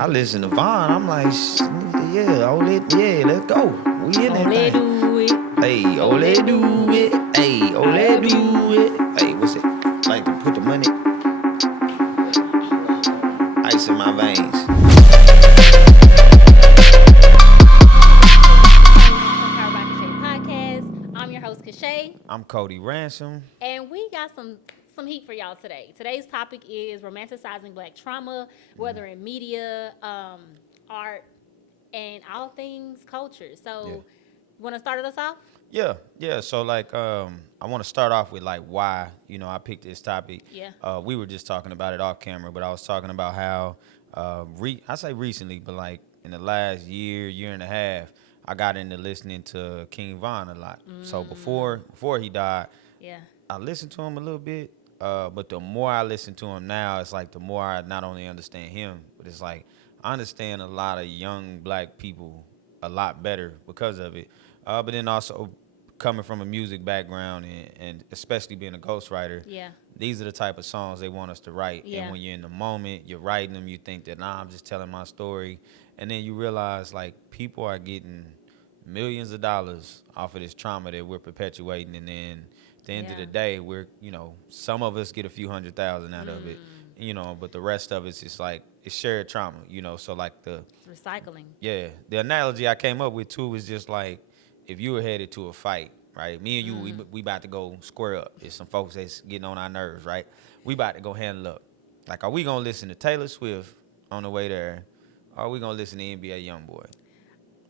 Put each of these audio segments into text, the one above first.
I listen to Vaughn. I'm like, yeah, let's go. We in that thing. Do it. Hey, ole do it. Hey, ole do it. Hey, what's it? Like to put the money, ice in my veins. I'm your host, Kasha. I'm Kode Ransom. And we got some heat for y'all today. Today's topic is romanticizing Black trauma, whether in media, art, and all things culture. So, you want to start us off? Yeah. So I want to start off with like why I picked this topic. Yeah. We were just talking about it off camera, but I was talking about how I say recently, but like in the last year and a half, I got into listening to King Von a lot. So before he died, I listened to him a little bit. But the more I listen to him now, it's like the more I not only understand him, but it's like I understand a lot of young Black people a lot better because of it. But then also coming from a music background and especially being a ghostwriter, these are the type of songs they want us to write. Yeah. And when you're in the moment, you're writing them, you think that, I'm just telling my story. And then you realize, like, people are getting millions of dollars off of this trauma that we're perpetuating. And then at the end of the day, we're, some of us get a few $100,000 out of it, but the rest of it's just like, it's shared trauma, so like the recycling. Yeah. The analogy I came up with too was just like, if you were headed to a fight, right? Me and you, we about to go square up. There's some folks that's getting on our nerves, right? We about to go handle up. Like, are we gonna listen to Taylor Swift on the way there? Or are we gonna listen to NBA Youngboy?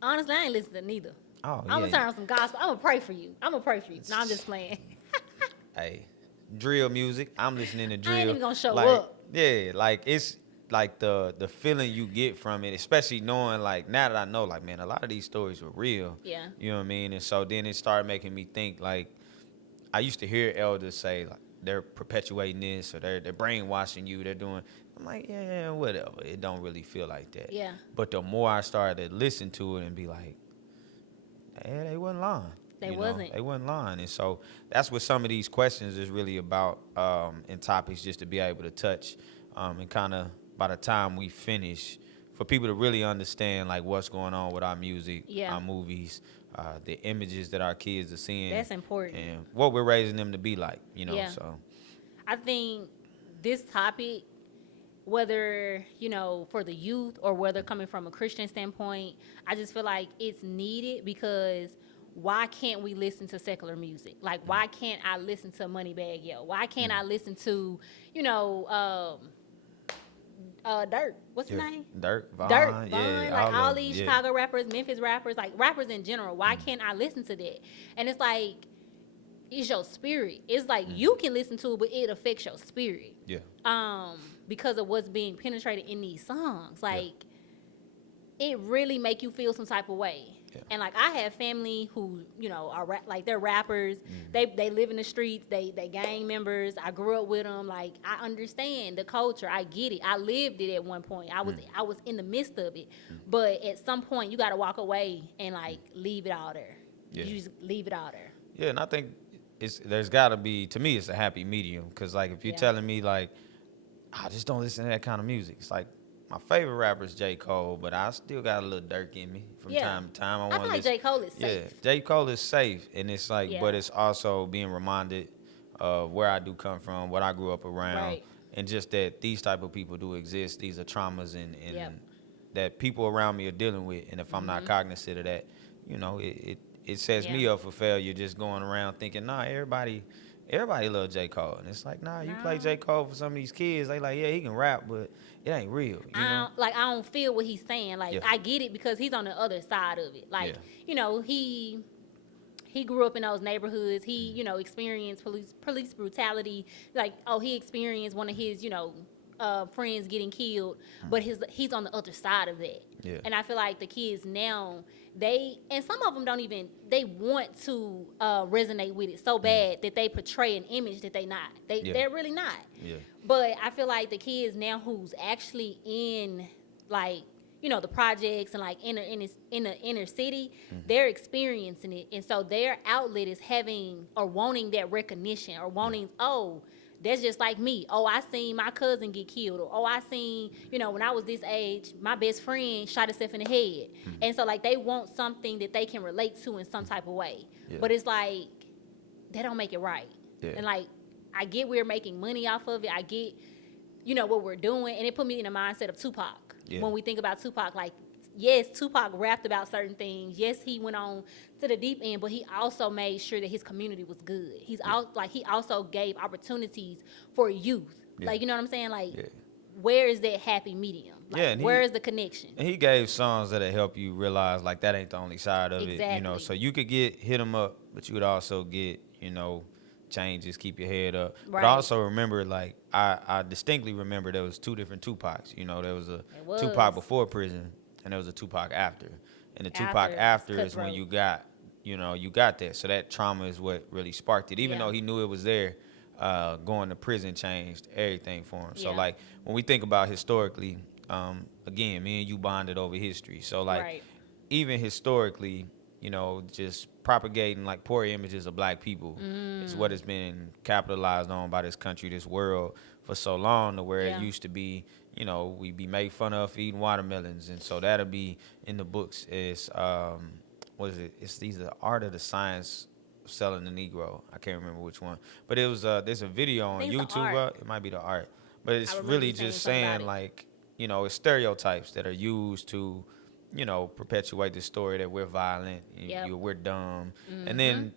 Honestly, I ain't listen to neither. Oh, I'm gonna turn on some gospel. I'm gonna pray for you. No, I'm just playing. Hey, drill music. I'm listening to drill. I ain't even gonna show like, up. Yeah, like it's like the feeling you get from it, especially knowing, like, now that I know, like, man, a lot of these stories were real. Yeah. You know what I mean? And so then it started making me think, like, I used to hear elders say, like, they're perpetuating this or they're brainwashing you. They're doing. I'm like, yeah, whatever. It don't really feel like that. Yeah. But the more I started to listen to it and be like, hey, they wasn't lying. They wasn't. They wasn't lying. And so that's what some of these questions is really about, and topics just to be able to touch, and kind of by the time we finish, for people to really understand, like, what's going on with our music, our movies, the images that our kids are seeing. That's important. And what we're raising them to be like, so. I think this topic, whether, for the youth or whether coming from a Christian standpoint, I just feel like it's needed because why can't we listen to secular music? Like, why can't I listen to Moneybagg Yo? Why can't I listen to, Dirt? What's his name? Dirt, Vaughn. Like all these Chicago rappers, Memphis rappers, like rappers in general. Why can't I listen to that? And it's like, it's your spirit. It's like you can listen to it, but it affects your spirit. Yeah. Because of what's being penetrated in these songs. Like, it really make you feel some type of way. Yeah. And like, I have family who, are like, they're rappers. They live in the streets. They gang members. I grew up with them. Like, I understand the culture. I get it. I lived it at one point. I was in the midst of it. But at some point, you got to walk away and like leave it all there. Yeah. You just leave it all there. Yeah, and I think there's got to be, to me, it's a happy medium. Because like, if you're telling me like, I just don't listen to that kind of music. It's like, my favorite rapper is J. Cole, but I still got a little Dirk in me from time to time. I feel like J. Cole is safe. Yeah, J. Cole is safe, and it's like, but it's also being reminded of where I do come from, what I grew up around, and just that these type of people do exist. These are traumas and that people around me are dealing with, and if I'm not cognizant of that, it sets me up for failure. Just going around thinking, everybody love J. Cole. And it's like, you play J. Cole for some of these kids, they like, he can rap, but it ain't real. I don't feel what he's saying. Like, I get it because he's on the other side of it. Like, he grew up in those neighborhoods. He, experienced police brutality. Like, he experienced one of his, friends getting killed. But he's on the other side of that. Yeah. And I feel like the kids now, and some of them don't even, they want to resonate with it so bad that they portray an image that they're not. They're really not. Yeah. But I feel like the kids now who's actually in, like, the projects and like in the inner city, they're experiencing it. And so their outlet is having or wanting that recognition or wanting, that's just like me. Oh, I seen my cousin get killed. Or, oh, I seen, when I was this age, my best friend shot herself in the head. And so, like, they want something that they can relate to in some type of way. Yeah. But it's like, they don't make it right. Yeah. And, like, I get we're making money off of it. I get, what we're doing. And it put me in the mindset of Tupac. Yeah. When we think about Tupac, like, yes, Tupac rapped about certain things. Yes, he went on to the deep end, but he also made sure that his community was good. He also gave opportunities for youth. Yeah. Like, you know what I'm saying? Like, Yeah. where is that happy medium? Like, where is the connection? And he gave songs that'll help you realize, like, that ain't the only side of it. So you could hit 'em up, but you would also get, changes, keep your head up. Right. But I also remember, like, I distinctly remember there was two different Tupacs. There was a Tupac before prison, and there was a Tupac after. And the Tupac after is when you got that. So that trauma is what really sparked it. Even though he knew it was there, going to prison changed everything for him. So, like, when we think about historically, again, me and you bonded over history. So, like, even historically, just propagating, like, poor images of black people is what has been capitalized on by this country, this world, for so long, to where it used to be, we be made fun of for eating watermelons. And so that'll be in the books is, what is it? It's either art or the science of selling the Negro. I can't remember which one. But it was, there's a video on YouTube. It might be the art. But it's really just saying, like, it's stereotypes that are used to, perpetuate the story that we're violent, we're dumb. And then,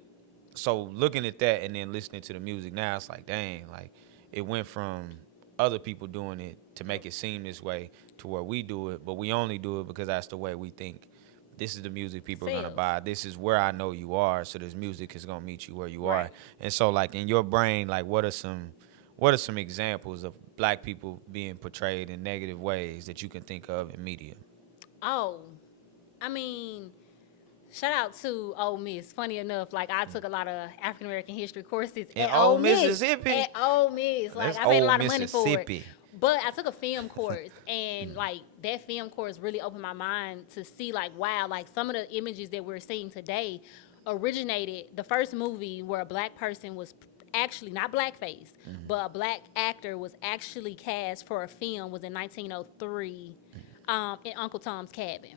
so looking at that and then listening to the music now, it's like, dang, like, it went from other people doing it to make it seem this way to where we do it, but we only do it because that's the way we think. This is the music people are going to buy. This is where I know you are, so this music is going to meet you where you are. And so, like, in your brain, like, what are some examples of black people being portrayed in negative ways that you can think of in media? Oh, I mean, shout out to Ole Miss. Funny enough, like, I took a lot of African American history courses at Ole Miss. Mississippi. At Ole Miss. Like, I paid a lot of money for it. But I took a film course, and, like, that film course really opened my mind to see, like, wow, like, some of the images that we're seeing today originated. The first movie where a black person was actually, not blackface, but a black actor was actually cast for a film was in 1903 in Uncle Tom's Cabin.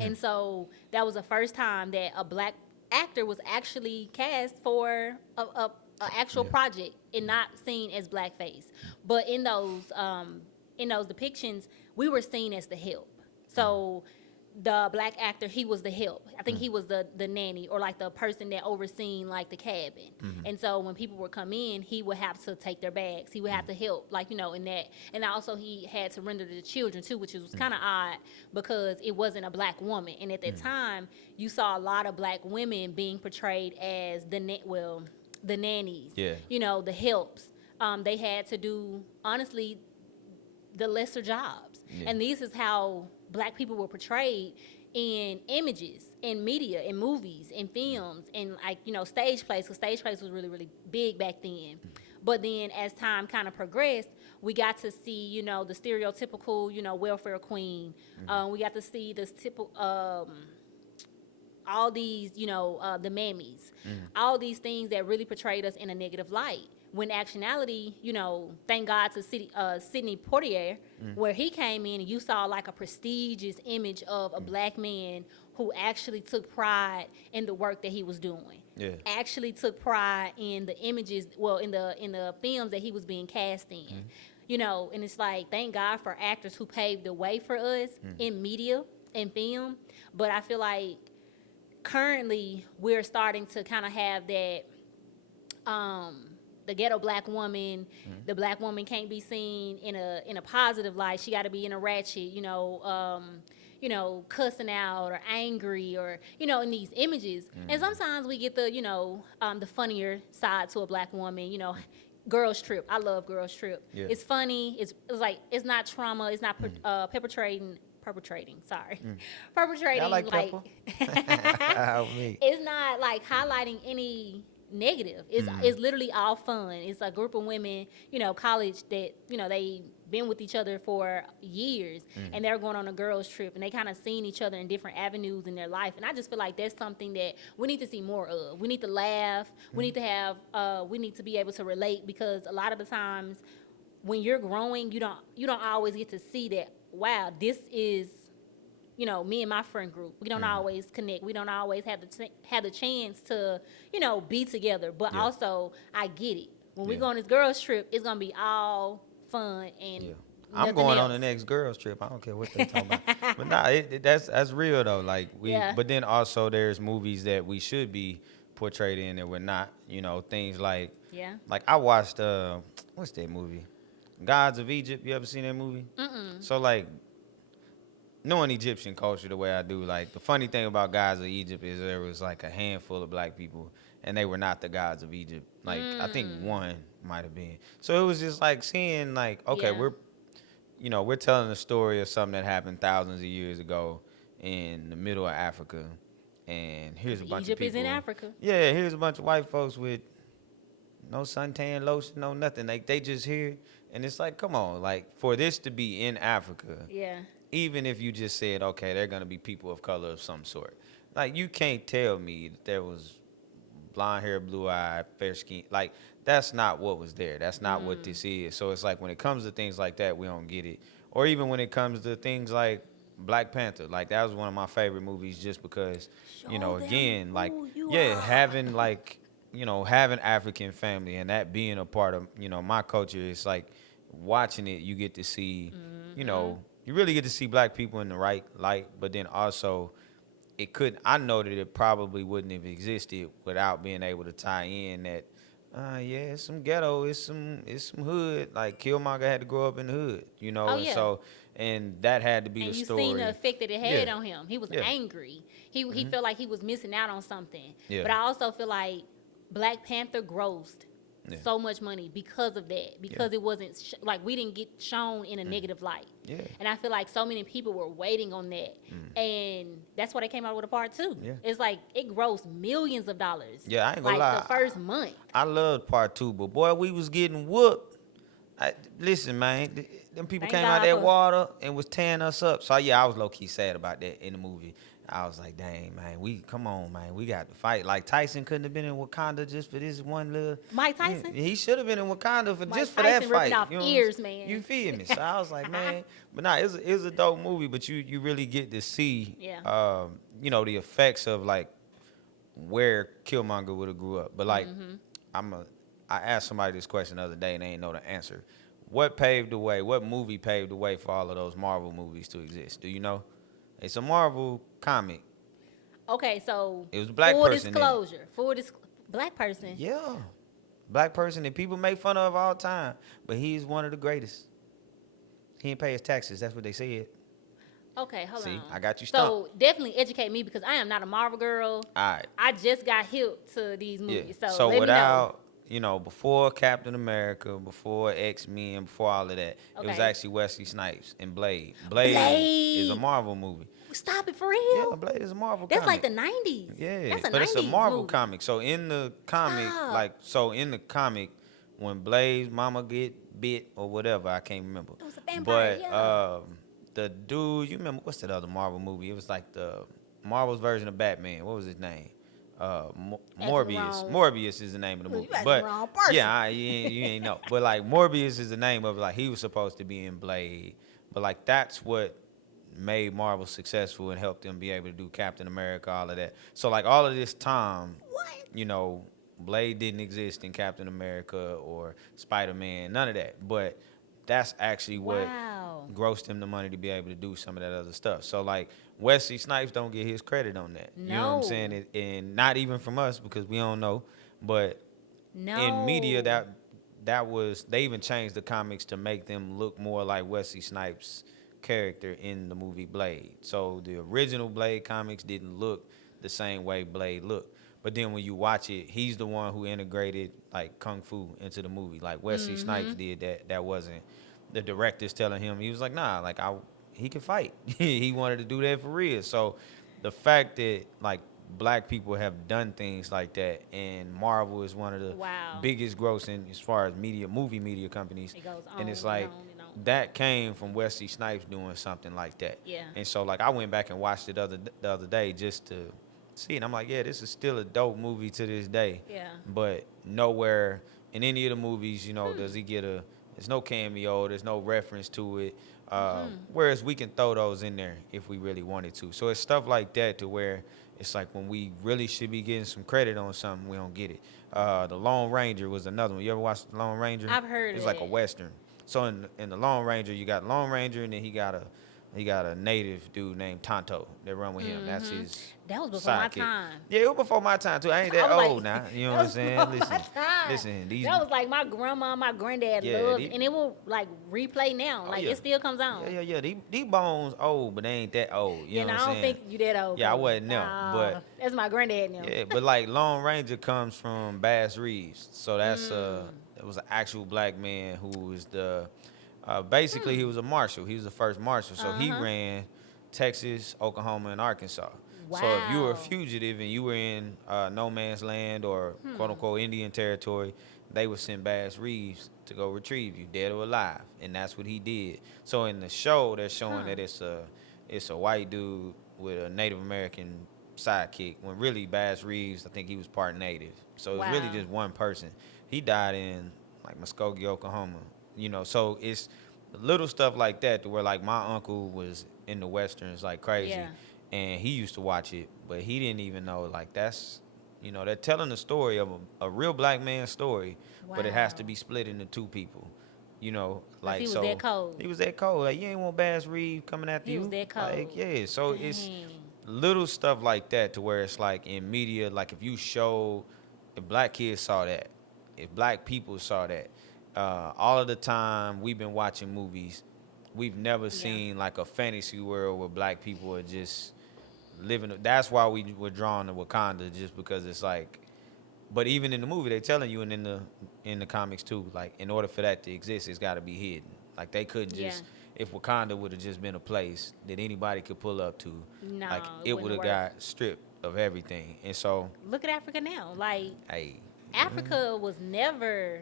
And so that was the first time that a black actor was actually cast for a actual project and not seen as blackface. But in those depictions, we were seen as the help. So the black actor, he was the help. I think he was the nanny, or like the person that overseen, like, the cabin. And so when people would come in, he would have to take their bags. He would have to help, like, in that. And also he had to render to the children too, which was kind of odd because it wasn't a black woman. And at that time, you saw a lot of black women being portrayed as the nannies, the helps. They had to do, honestly, the lesser jobs. And this is how black people were portrayed in images, in media, in movies, in films, and, like, stage plays, because stage plays was really, really big back then. But then as time kind of progressed, we got to see, the stereotypical, welfare queen. We got to see this typical, all these, the mammies, all these things that really portrayed us in a negative light. When actuality, thank God to Sidney Poitier, where he came in and you saw, like, a prestigious image of a black man who actually took pride in the work that he was doing. Actually took pride in the images, in the films that he was being cast in. And it's like, thank God for actors who paved the way for us in media and film. But I feel like currently we're starting to kind of have that, the ghetto black woman, the black woman can't be seen in a positive light. She got to be in a ratchet, cussing out or angry, or, in these images. And sometimes we get the funnier side to a black woman, Girls Trip. I love Girls Trip. It's funny. It's like, it's not trauma. It's not perpetrating. Perpetrating, I like pepper. It's not, like, highlighting any negative. It's literally all fun. It's a group of women, college that, been with each other for years, and they're going on a girls trip, and they kind of seen each other in different avenues in their life. And I just feel like that's something that we need to see more of. We need to laugh. We need to have. We need to be able to relate, because a lot of the times when you're growing, you don't always get to see that. Wow, this is, me and my friend group. We don't always connect. We don't always have the chance to, be together. But also, I get it. When we go on this girls trip, it's gonna be all fun and. I'm going on the next girls trip. I don't care what they talking about. But nah, that's real though. Like but then also there's movies that we should be portrayed in that we're not. Things like like I watched what's that movie? Gods of Egypt. You ever seen that movie? So like, knowing Egyptian culture the way I do, like the funny thing about Gods of Egypt is there was like a handful of black people, and they were not the gods of Egypt. Like I think one might have been. So it was just like seeing like, okay, we're telling a story of something that happened thousands of years ago in the middle of Africa, and here's a bunch of people. Egypt is in Africa. Yeah, here's a bunch of white folks with no suntan lotion, no nothing. Like they just here, and it's like, come on, like for this to be in Africa. Yeah. Even if you just said, okay, they're going to be people of color of some sort. Like, you can't tell me that there was blonde hair, blue eye, fair skin. Like, that's not what was there. That's not what this is. So it's like when it comes to things like that, we don't get it. Or even when it comes to things like Black Panther. Like, that was one of my favorite movies just because, again, like, having, like, having African family and that being a part of, my culture, it's like watching it, you get to see, you really get to see black people in the right light, but then also I know that it probably wouldn't have existed without being able to tie in that, it's some ghetto, it's some hood. Like Killmonger had to grow up in the hood, and so, and that had to be the story. And you seen the effect that it had on him. He was angry. He felt like he was missing out on something. Yeah. But I also feel like Black Panther grossed so much money because of that, because it wasn't like we didn't get shown in a negative light. Yeah. And I feel like so many people were waiting on that, and that's why they came out with a part 2. Yeah. It's like it grossed millions of dollars. Yeah, I ain't gonna lie. Like the first month. I loved part 2, but boy, we was getting whooped. Listen, man, them people came out that water and was tearing us up. So I was low key sad about that in the movie. I was like, dang, man, come on, man, we got to fight. Like Tyson couldn't have been in Wakanda just for this one little. Mike Tyson. He should have been in Wakanda for Mike just Tyson for that fight. Off ears, man. You feel me? So I was like, man, but nah, it was a dope movie. But you really get to see, the effects of like where Killmonger would have grew up. But like, I asked somebody this question the other day and they didn't know the answer. What paved the way? What movie paved the way for all of those Marvel movies to exist? Do you know? It's a Marvel comic. Okay, so it was a black person. Black person. Yeah, black person that people make fun of all the time, but he's one of the greatest. He didn't pay his taxes. That's what they said. Okay, hold on. See, I got you stumped. So definitely educate me because I am not a Marvel girl. All right. I just got hip to these movies. Yeah. So let without, me know. Before Captain America, before X-Men, before all of that, it was actually Wesley Snipes and Blade. Blade is a Marvel movie. Stop it, for real? Yeah, Blade is a Marvel comic. That's like the 90s. Yeah, that's but 90s it's a Marvel movie. comic. So in the comic, when Blade's mama get bit or whatever, I can't remember. It was a vampire, but the dude, you remember, what's that other Marvel movie? It was like the Marvel's version of Batman. What was his name? Morbius. Morbius is the name of the movie. But the wrong person. Yeah, you ain't know. But like Morbius is the name of it. Like he was supposed to be in Blade. But like that's what made Marvel successful and helped them be able to do Captain America, all of that. So like all of this time, Blade didn't exist in Captain America or Spider-Man, none of that. But that's actually what grossed him the money to be able to do some of that other stuff. So like Wesley Snipes don't get his credit on that. No. You know what I'm saying? And not even from us because we don't know. But in media that was, they even changed the comics to make them look more like Wesley Snipes' character in the movie Blade. So the original Blade comics didn't look the same way Blade looked. But then when you watch it, he's the one who integrated like kung fu into the movie. Like Wesley Snipes did that. That wasn't the directors telling him. He was like, nah, like he can fight. He wanted to do that for real. So the fact that like black people have done things like that, and Marvel is one of the biggest grossing as far as movie media companies. It goes on, and it's like, that came from Wesley Snipes doing something like that. Yeah. And so like I went back and watched it the other day just to see it. I'm like, yeah, this is still a dope movie to this day. Yeah. But nowhere in any of the movies, you know, does he get a? There's no cameo. There's no reference to it. Whereas we can throw those in there if we really wanted to. So it's stuff like that to where it's like when we really should be getting some credit on something, we don't get it. The Lone Ranger was another one. You ever watched The Lone Ranger? I've heard It's of like it. a Western. So in the Lone Ranger, you got Lone Ranger, and then he got a native dude named Tonto that run with him. That's his. That was before my sidekick. time. Yeah, it was before my time too. I ain't that I was old like, now. You know that what I'm was saying? before Listen, my time. listen. These. That was like my grandma, my granddad Yeah, loved, these- and it will like replay now. Like yeah. it still comes on. Yeah. These bones old, but they ain't that old. You know And what I I'm don't saying? think you that old. Yeah, I Cole. wasn't there, Nah, but- that's my granddad now. Yeah, but like Lone Ranger comes from Bass Reeves, so that's it was an actual black man who was the basically he was a marshal. He was the first marshal, so he ran Texas, Oklahoma, and Arkansas. So if you were a Wow. fugitive and you were in no man's land or quote unquote Indian territory, they would send Bass Reeves to go retrieve you, dead or alive, and that's what he did. So in the show, they're showing that it's a white dude with a Native American sidekick. When really Bass Reeves, I think he was part Native. So it's really Wow. just one person. He died in like Muskogee, Oklahoma. You know, so it's little stuff like that to where like my uncle was in the westerns like crazy. Yeah. And he used to watch it, but he didn't even know like that's, you know, they're telling the story of a real black man's story, but it has to Wow. be split into two people. You know, like he was so that cold. he was that cold. Like you ain't want Bass Reeves coming after He you. was that cold. Like yeah, so it's Dang. little stuff like that to where it's like in media, like if you showed, if black kids saw that, if black people saw that, all of the time we've been watching movies, we've never seen like a fantasy world where black people are just living. That's why we were drawn to Wakanda, just because it's like. But even in the movie, they telling you, and in the comics too, like in order for that to exist, it's got to be hidden. Like they couldn't just. If Wakanda would have just been a place that anybody could pull up to, No, like it it would wouldn't have work. got stripped of everything. And so, Look at Africa now. Like hey, Africa was never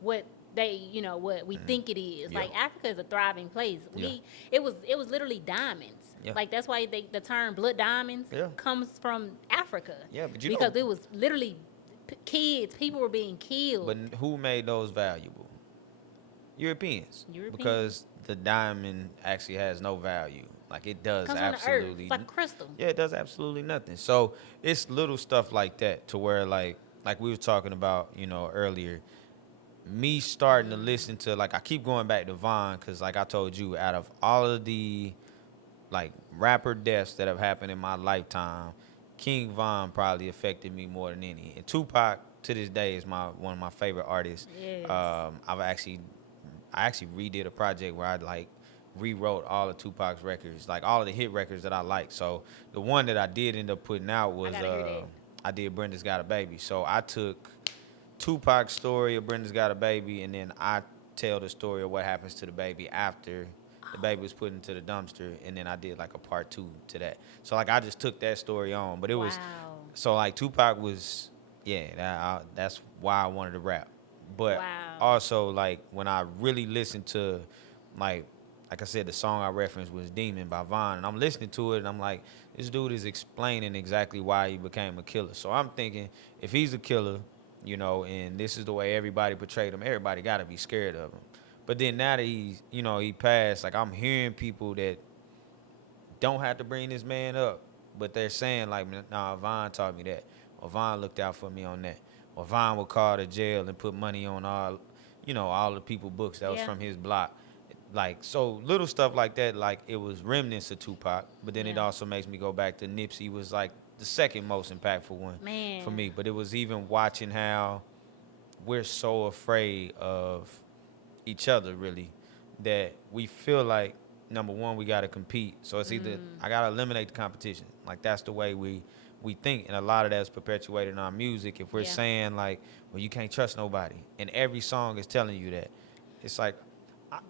what what we think it is. Yeah. Like Africa is a thriving place. Yeah. It was literally diamonds. Yeah. Like that's why the term blood diamonds Yeah. comes from Africa. Yeah, but because it was literally people were being killed. but who made those valuable? Europeans. Europeans. Because the diamond actually has no value. Like it does comes from the earth. absolutely. It's like crystal. Yeah, it does absolutely nothing. So it's little stuff like that to where like we were talking about, you know, earlier. Me starting to listen to, like, I keep going back to Vaughn because, like I told you, out of all of the like rapper deaths that have happened in my lifetime, King Von probably affected me more than any. And Tupac to this day is one of my favorite artists. Yes. I actually redid a project where I like rewrote all of Tupac's records, like all of the hit records that I like. So the one that I did end up putting out was gotta hear that. I did Brenda's Got a Baby. So I took Tupac's story of Brenda's Got a Baby, and then I tell the story of what happens to the baby after the baby was put into the dumpster, and then I did like a part 2 to that. So like I just took that story on, but it was Wow. so like Tupac was that's why I wanted to rap. But Wow. also like when I really listened to like I said, the song I referenced was Demon by Vaughn, and I'm listening to it and I'm like, this dude is explaining exactly why he became a killer. So I'm thinking if he's a killer, you know, and this is the way everybody portrayed him, everybody got to be scared of him. But then now that he's, you know, he passed, like I'm hearing people that don't have to bring this man up, but they're saying like, nah, Vaughn taught me that, or Vaughn looked out for me on that, or Vaughn would call the jail and put money on all, you know, all the people books that was from his block. Like, so little stuff like that, like it was remnants of Tupac, but then it also makes me go back to Nipsey was like the second most impactful one for me. But it was even watching how we're so afraid of each other, really, that we feel like, number one, we got to compete. So it's either I got to eliminate the competition. Like that's the way we think. And a lot of that's perpetuated in our music. If we're saying like, well, you can't trust nobody, and every song is telling you that, it's like,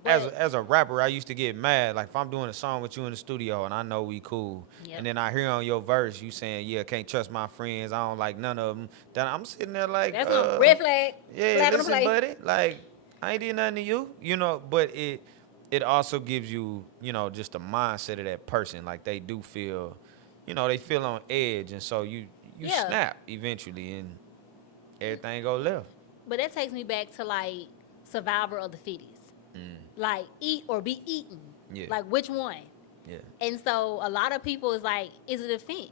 as a rapper, I used to get mad. Like if I'm doing a song with you in the studio and I know we cool, and then I hear on your verse you saying, "Yeah, can't trust my friends. I don't like none of them." Then I'm sitting there like, That's a red flag. Yeah, Flag on the listen, play. buddy. Like I ain't did nothing to you, you know. But it also gives you, you know, just the mindset of that person. Like they do feel, you know, they feel on edge, and so you Yeah. snap eventually, and everything go left. But that takes me back to like survivor of the fittest. Like eat or be eaten. Yeah. Like which one? Yeah. And so a lot of people is like, is it a fence?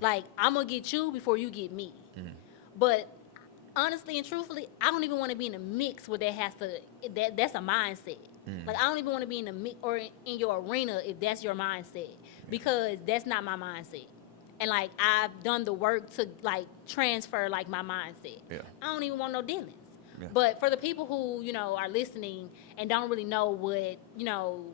Like I'm gonna get you before you get me. But honestly and truthfully, I don't even want to be in a mix where that's a mindset. Like I don't even want to be in the mix or in your arena if that's your mindset, because that's not my mindset. And like I've done the work to like transfer like my mindset. Yeah. I don't even want no dealings. Yeah. But for the people who, you know, are listening and don't really know what, you know,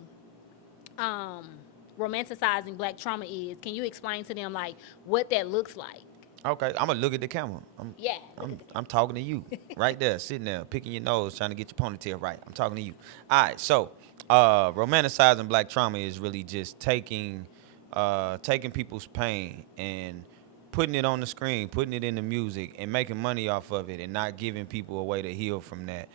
romanticizing black trauma is, can you explain to them like what that looks like? Okay, I'm gonna look at the camera. Yeah. I'm talking to you right there, sitting there, picking your nose, trying to get your ponytail right. I'm talking to you. All right, so romanticizing black trauma is really just taking people's pain and putting it on the screen, putting it in the music, and making money off of it, and not giving people a way to heal from that.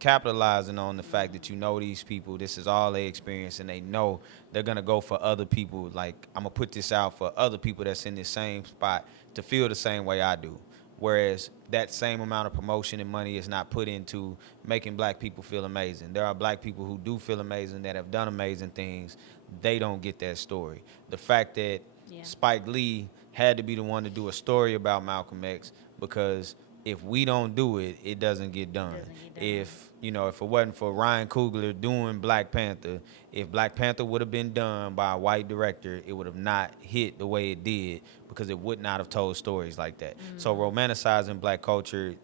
Capitalizing on the fact that you know these people, this is all they experience, and they know they're gonna go for other people. Like, I'm gonna put this out for other people that's in the same spot to feel the same way I do. Whereas that same amount of promotion and money is not put into making black people feel amazing. There are black people who do feel amazing, that have done amazing things. They don't get that story. The fact that Spike Lee had to be the one to do a story about Malcolm X, because if we don't do it, it doesn't get done. If it wasn't for Ryan Coogler doing Black Panther, if Black Panther would have been done by a white director, it would have not hit the way it did, because it would not have told stories like that. So romanticizing black culture,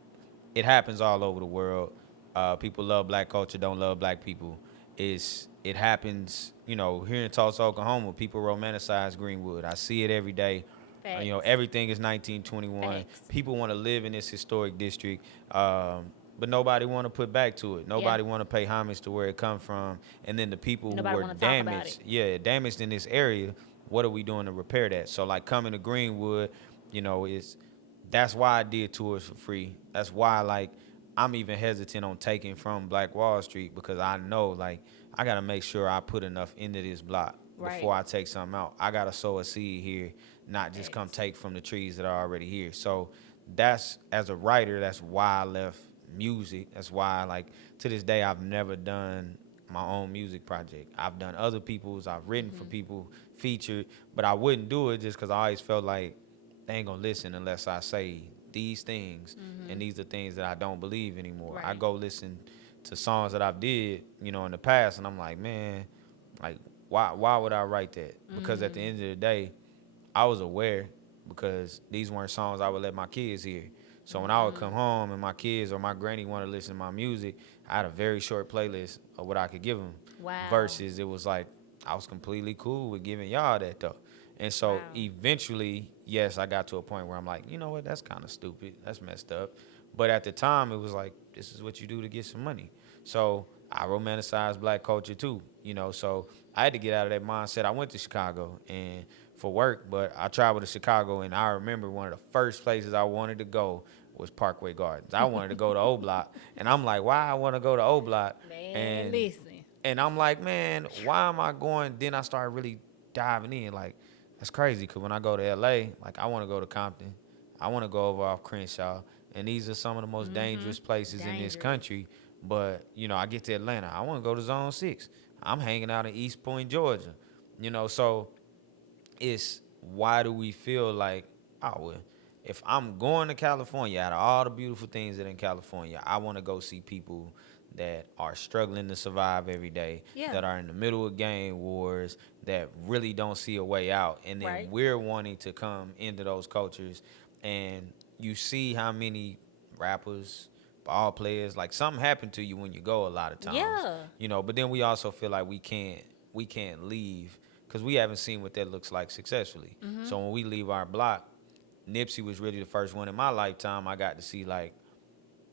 it happens all over the world. People love black culture, don't love black people. It happens, here in Tulsa, Oklahoma, people romanticize Greenwood. I see it every day. Everything is 1921. Facts. People want to live in this historic district, but nobody want to put back to it. Nobody want to pay homage to where it come from. And then the people Nobody who were wanna talk about it. damaged in this area, what are we doing to repair that? So like coming to Greenwood, that's why I did tours for free. That's why like I'm even hesitant on taking from Black Wall Street, because I know like I gotta make sure I put enough into this block before I take something out. I gotta sow a seed here, not just come take from the trees that are already here. So that's, as a writer, that's why I left music. That's why, like, to this day, I've never done my own music project. I've done other people's. I've written for people, featured, but I wouldn't do it just because I always felt like they ain't gonna listen unless I say these things, and these are things that I don't believe anymore. Right. I go listen to songs that I've did, in the past, and I'm like, man, like, why would I write that? Because at the end of the day, I was aware, because these weren't songs I would let my kids hear. So when I would come home and my kids or my granny wanted to listen to my music, I had a very short playlist of what I could give them. Wow. Versus it was like, I was completely cool with giving y'all that though. And so eventually, yes, I got to a point where I'm like, you know what, that's kind of stupid. That's messed up. But at the time, it was like, this is what you do to get some money. So I romanticized black culture too, so I had to get out of that mindset. I went to Chicago and for work, but I traveled to Chicago, and I remember one of the first places I wanted to go was Parkway Gardens. I wanted to go to O Block, and I'm like, why I want to go to O Block? Man, listen. And I'm like, man, why am I going? Then I started really diving in. Like, that's crazy, because when I go to L.A., like, I want to go to Compton. I want to go over off Crenshaw, and these are some of the most dangerous places in this country. But, I get to Atlanta. I want to go to Zone 6. I'm hanging out in East Point, Georgia. So it's, why do we feel like, oh, well, if I'm going to California, out of all the beautiful things that are in California, I want to go see people that are struggling to survive every day, that are in the middle of gang wars, that really don't see a way out. And then we're wanting to come into those cultures. And you see how many rappers, ball players, like, something happened to you when you go a lot of times. But then we also feel like we can't leave, because we haven't seen what that looks like successfully. So when we leave our block, Nipsey was really the first one in my lifetime I got to see, like,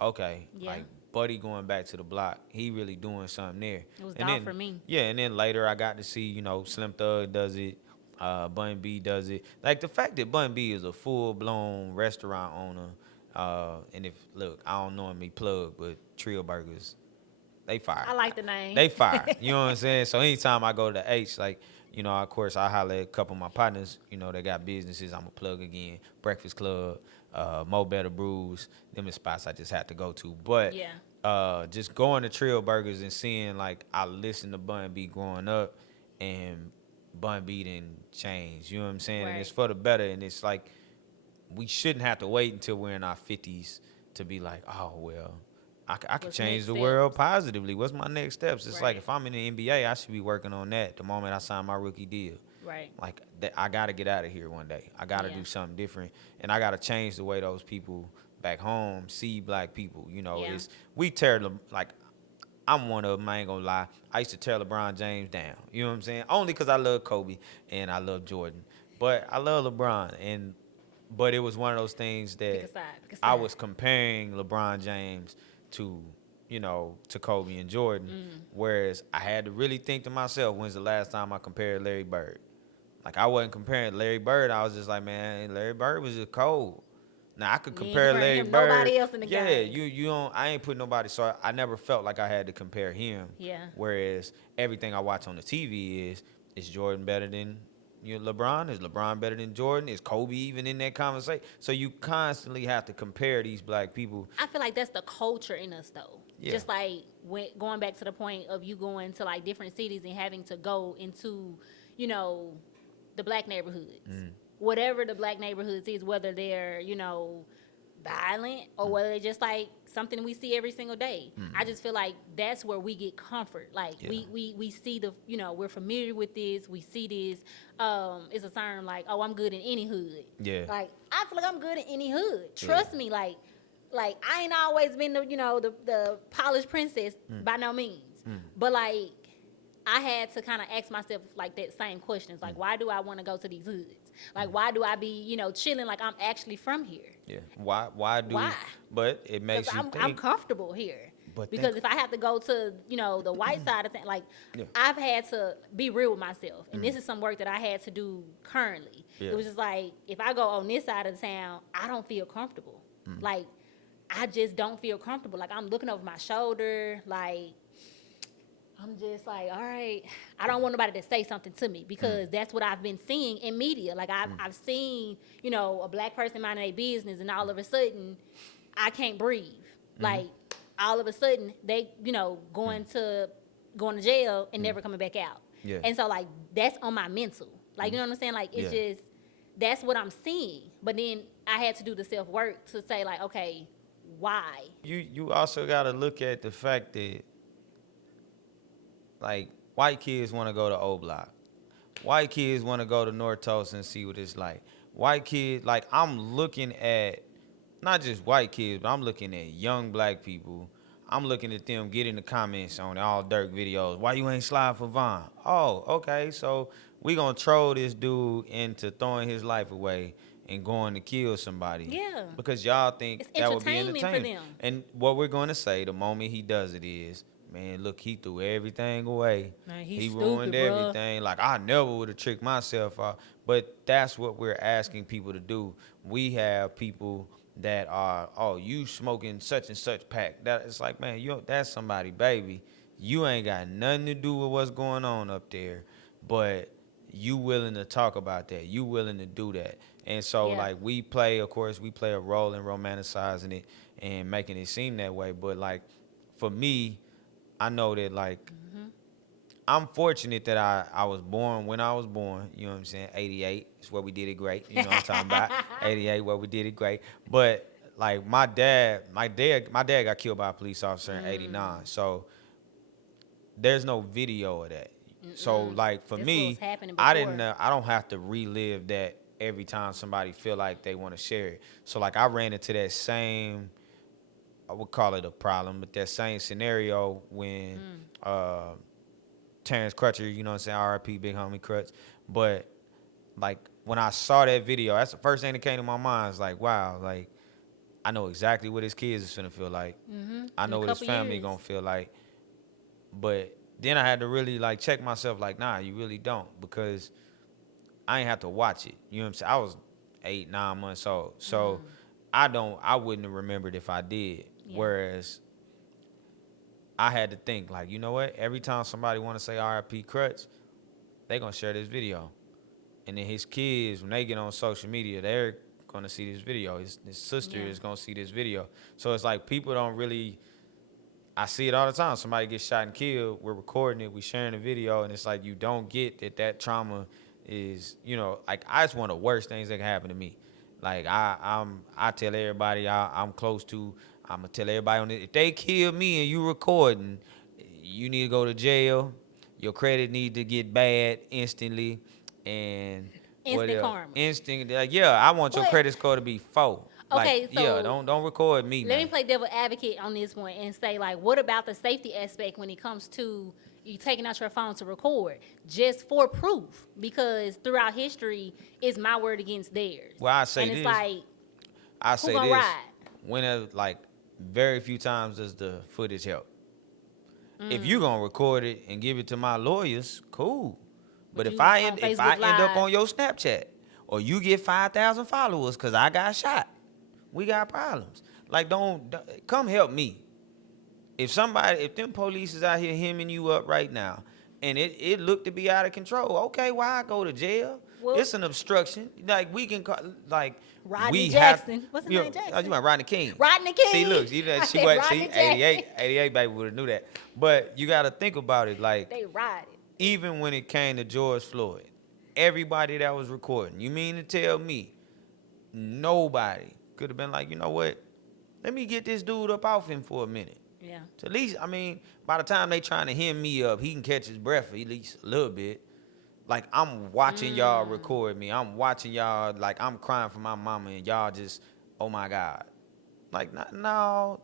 okay, like, Buddy going back to the block, he really doing something there. It was down for me. Yeah, and then later I got to see, Slim Thug does it, Bun B does it. Like, the fact that Bun B is a full-blown restaurant owner, and look, I don't know him, he plug, but Trio Burgers, they fire. I like the name. They fire. You know what I'm saying? So anytime I go to H, like, you know, of course, I holler at a couple of my partners, you know, they got businesses. I'm a plug again. Breakfast Club, Mo Better Brews. Them the spots I just had to go to. But Yeah. just going to Trill Burgers and seeing, like, I listened to Bun B growing up, and Bun B didn't change. You know what I'm saying? Right. And it's for the better. And it's like, we shouldn't have to wait until we're in our 50s to be like, oh, well, I could change the world positively. What's my next steps? It's like, if I'm in the NBA, I should be working on that the moment I sign my rookie deal. Right. Like, I got to get out of here one day. I got to do something different. And I got to change the way those people back home see black people. You know, we tear them, like, I'm one of them, I ain't gonna lie. I used to tear LeBron James down. You know what I'm saying? Only because I love Kobe and I love Jordan. But I love LeBron. But it was one of those things that Pick a side. I was comparing LeBron James to, you know, to Kobe and Jordan. Whereas I had to really think to myself, when's the last time I compared Larry Bird? Like, I wasn't comparing Larry Bird. I was just like, man, Larry Bird was just cold. Now, I could compare Larry Bird. Nobody else in the game. You don't. I ain't putting nobody. So I never felt like I had to compare him. Yeah. Whereas everything I watch on the TV is Jordan better than LeBron? Is LeBron better than Jordan? Is Kobe even in that conversation? So you constantly have to compare these black people. I feel like that's the culture in us, though. Yeah. Just like going back to the point of you going to like different cities and having to go into, you know, the black neighborhoods. Whatever the black neighborhoods is, whether they're, you know, violent or whether they're just like something we see every single day. I just feel like that's where we get comfort. Like we see the, you know, we're familiar with this. We see this. It's a term like, oh, I'm good in any hood. Yeah. Like, I feel like I'm good in any hood. Trust me, like I ain't always been the, you know, the polished princess by no means. But like, I had to kind of ask myself like that same questions. Like, why do I want to go to these hoods? Like, why do I be, you know, chilling like I'm actually from here? Yeah. Why? But it makes you think. I'm comfortable here. Because if I have to go to, you know, the white side of things, like, I've had to be real with myself. And this is some work that I had to do currently. Yeah. It was just like, if I go on this side of the town, I don't feel comfortable. Like, I just don't feel comfortable. Like, I'm looking over my shoulder, like, I'm just like, all right, I don't want nobody to say something to me because that's what I've been seeing in media. Like, I've seen, you know, a black person minding their business, and all of a sudden, I can't breathe. Like, all of a sudden, they, you know, going to jail and never coming back out. Yeah. And so, like, that's on my mental. Like, you know what I'm saying? Like, it's just, that's what I'm seeing. But then I had to do the self-work to say, like, okay, why? You also got to look at the fact that, like, white kids want to go to O Block. White kids want to go to North Tulsa and see what it's like. White kids, like, I'm looking at not just white kids, but I'm looking at young black people. I'm looking at them getting the comments on all Dirk videos. Why you ain't slide for Von? Oh, okay, so we gonna troll this dude into throwing his life away and going to kill somebody. Yeah. Because y'all think it's that would be entertainment for them. And what we're going to say the moment he does it is, man, look, he threw everything away. Man, he stupid, ruined everything. Like, I never would have tricked myself out. But that's what we're asking people to do. We have people that are, oh, you smoking such and such pack. That it's like, man, that's somebody, baby. You ain't got nothing to do with what's going on up there, but you willing to talk about that. You willing to do that. And so, like, we play a role in romanticizing it and making it seem that way. But, like, for me, I know that, like, I'm fortunate that I was born when I was born. You know what I'm saying? 88 is where we did it great. You know what I'm talking about? 88 where we did it great. But, like, my dad got killed by a police officer in 89. So there's no video of that. So, like, for me, I don't have to relive that every time somebody feel like they want to share it. So, like, I ran into that same, I would call it a problem, but that same scenario when Terrence Crutcher, you know what I'm saying, RIP, big homie Crutch. But, like, when I saw that video, that's the first thing that came to my mind. It's like, wow, like, I know exactly what his kids is finna feel like. I know what his family gonna feel like. But then I had to really, like, check myself, like, nah, you really don't, because I ain't have to watch it. You know what I'm saying? I was 8, 9 months old. So I wouldn't have remembered if I did. Yeah. Whereas I had to think, like, you know what? Every time somebody want to say R.I.P. Crutch, they going to share this video. And then his kids, when they get on social media, they're going to see this video. His sister is going to see this video. So it's like people don't really, I see it all the time. Somebody gets shot and killed. We're recording it. We sharing the video. And it's like you don't get that trauma is, you know, like it's one of the worst things that can happen to me. Like I tell everybody I'm close to, I'm going to tell everybody on it. If they kill me and you recording, you need to go to jail. Your credit need to get bad instantly. And instant karma. Instant, like, yeah, I want your credit score to be 4. Okay, like, so yeah, don't record me. Let me play devil advocate on this point and say, like, what about the safety aspect when it comes to you taking out your phone to record just for proof? Because throughout history, it's my word against theirs. Well, I say and this. It's like, I say who gonna this. ride? Whenever, like, very few times does the footage help. If you gonna record it and give it to my lawyers, cool. But if I end up on your Snapchat or you get 5,000 followers because I got shot, we got problems. Like, don't come help me. If them police is out here hemming you up right now and it looked to be out of control, okay, why I go to jail? Well, it's an obstruction. Like, we can call, like, Rodney Jackson. What's his name? Jackson? You mean Rodney King. Rodney King. See, look, she 88 baby would have knew that. But you got to think about it, like, they ride it. Even when it came to George Floyd, everybody that was recording, you mean to tell me nobody could have been like, you know what? Let me get this dude up off him for a minute. Yeah. So at least, I mean, by the time they trying to hem me up, he can catch his breath at least a little bit. Like, I'm watching y'all record me. I'm watching y'all, like, I'm crying for my mama, and y'all just, oh my God. Like, no,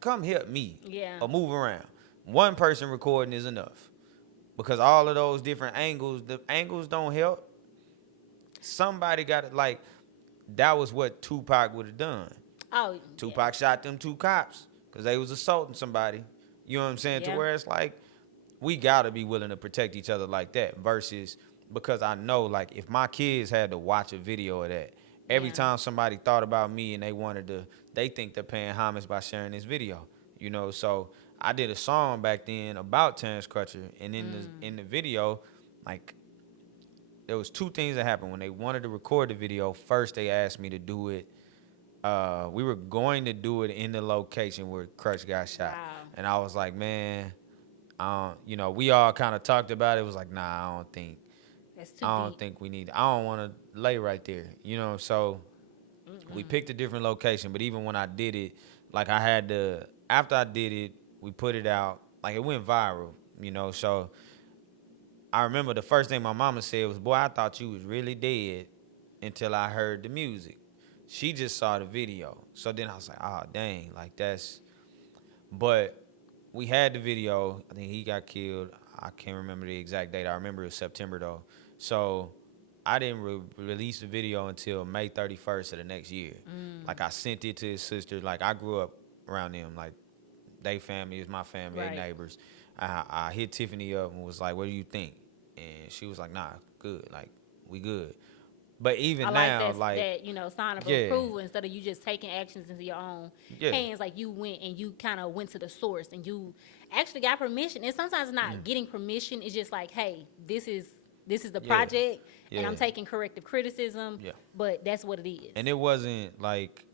come help me. Yeah. Or move around. One person recording is enough. Because all of those different angles, the angles don't help. Somebody got it. Like, that was what Tupac would have done. Oh, Tupac shot them 2 cops because they was assaulting somebody. You know what I'm saying? Yeah. To where it's like, we got to be willing to protect each other like that versus, because I know, like, if my kids had to watch a video of that, every time somebody thought about me and they think they're paying homage by sharing this video, you know? So I did a song back then about Terrence Crutcher, and in the video, like, there was 2 things that happened. When they wanted to record the video, first they asked me to do it. We were going to do it in the location where Crutch got shot. Wow. And I was like, man, you know, we all kind of talked about it. It was like, nah, I don't think. That's too I don't deep. think we need. I don't want to lay right there, you know. So we picked a different location. But even when I did it, like, I had to. After I did it, we put it out. Like, it went viral, you know. So I remember the first thing my mama said was, "Boy, I thought you was really dead until I heard the music." She just saw the video. So then I was like, "Oh, dang, like, that's." But we had the video. I think he got killed. I can't remember the exact date. I remember it was September, though. So I didn't release the video until May 31st of the next year. Like, I sent it to his sister. Like, I grew up around them. Like, they family is my family, Right. they neighbors. I hit Tiffany up and was like, "What do you think?" And she was like, "Nah, good. Like, we good." But even now, like, that, you know, sign of approval instead of you just taking actions into your own hands. Like, you went and you kind of went to the source and you actually got permission. And sometimes it's not getting permission. It's just like, hey, this is the project, and I'm taking corrective criticism. Yeah. But that's what it is. And it wasn't like,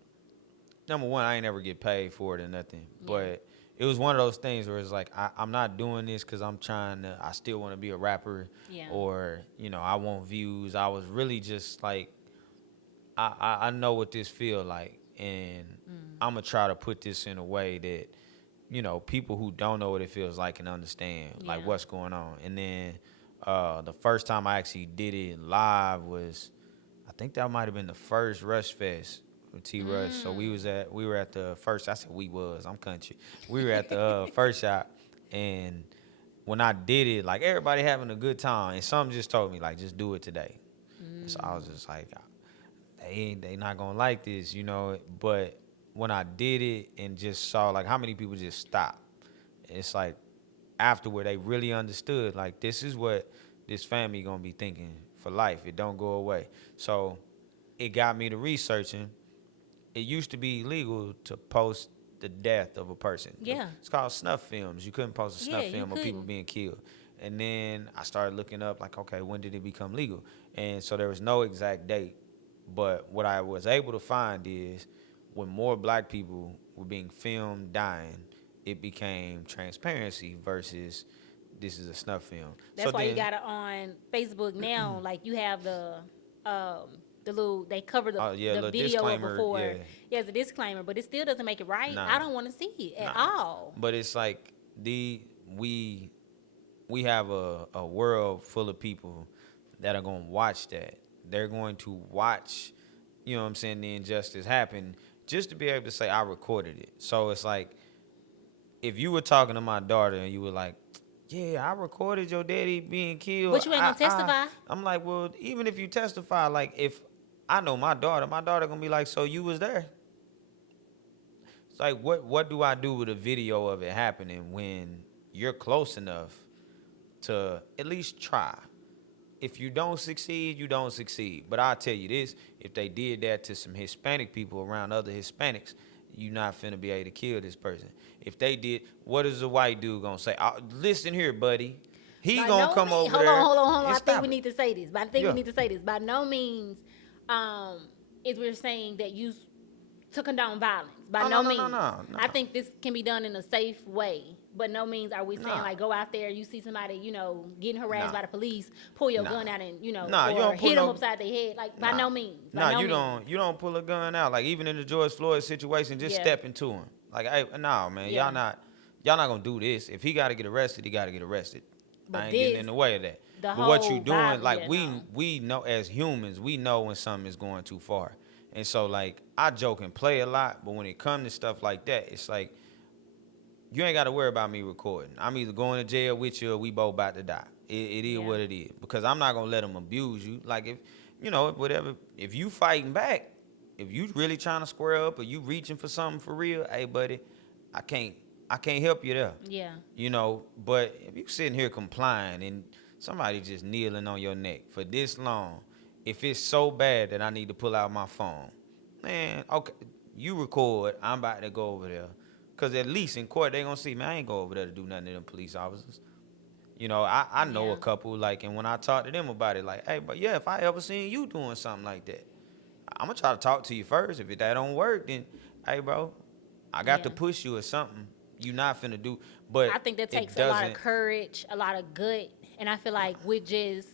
number one, I ain't ever get paid for it or nothing. But it was one of those things where it's like, I'm not doing this because I still want to be a rapper, or, you know, I want views. I was really just like, I know what this feel like, and I'm going to try to put this in a way that, you know, people who don't know what it feels like can understand, like, what's going on. And then the first time I actually did it live was, I think that might have been the first Rush Fest with T. Rush. So we were at the first. I said I'm country. We were at the first shot, and when I did it, like, everybody having a good time, and something just told me, like, just do it today. So I was just like, they not gonna like this, you know. But when I did it and just saw, like, how many people just stopped, it's like afterward they really understood, like, this is what this family gonna be thinking for life. It don't go away. So it got me to researching. It used to be illegal to post the death of a person. Yeah. It's called snuff films. You couldn't post a snuff Yeah, you film of people couldn't. being killed. And then I started looking up, like, okay, when did it become legal? And so there was no exact date. But what I was able to find is when more black people were being filmed dying, it became transparency versus this is a snuff film. That's so why then, you got it on Facebook now. Like you have the little, they cover the video disclaimer, before. yeah. Yeah, it's a disclaimer, but it still doesn't make it right. Nah. I don't want to see it at all. But it's like we have a world full of people that are going to watch that. They're going to watch, you know what I'm saying, the injustice happen just to be able to say, I recorded it. So it's like, if you were talking to my daughter and you were like, yeah, I recorded your daddy being killed. But you ain't gonna testify. I'm like, well, even if you testify, like, if I know my daughter gonna be like, so you was there? It's like, what do I do with a video of it happening when you're close enough to at least try? If you don't succeed, you don't succeed. But I'll tell you this, if they did that to some Hispanic people around other Hispanics, you're not finna be able to kill this person. If they did, what is the white dude gonna say? Listen here, buddy. He gonna come over there. Hold on. I think we it. need to say this. But I think we need to say this. By no means is we're saying that you to condone violence. By no means. No. I think this can be done in a safe way. But no means are we saying like go out there, you see somebody, getting harassed by the police, pull your gun out and or hit them upside their head. Like by no means. You don't pull a gun out. Like even in the George Floyd situation, just step into him. Like, hey, no, man, y'all not gonna do this. If he gotta get arrested, he gotta get arrested. But I ain't getting in the way of that. But what you doing, like we know as humans, we know when something is going too far. And so like I joke and play a lot, but when it comes to stuff like that, it's like you ain't got to worry about me recording. I'm either going to jail with you or we both about to die. It is what it is. Because I'm not going to let them abuse you. Like, if you fighting back, if you really trying to square up or you reaching for something for real, hey, buddy, I can't help you there. Yeah. But if you sitting here complying and somebody just kneeling on your neck for this long, if it's so bad that I need to pull out my phone, man, okay, you record, I'm about to go over there. Because at least in court, they going to see, man, I ain't go over there to do nothing to them police officers. I know a couple, like, and when I talk to them about it, like, hey, but yeah, if I ever seen you doing something like that, I'm going to try to talk to you first. If that don't work, then, hey, bro, I got to push you or something. You not finna do. But I think that takes a lot of courage, a lot of gut. And I feel like with just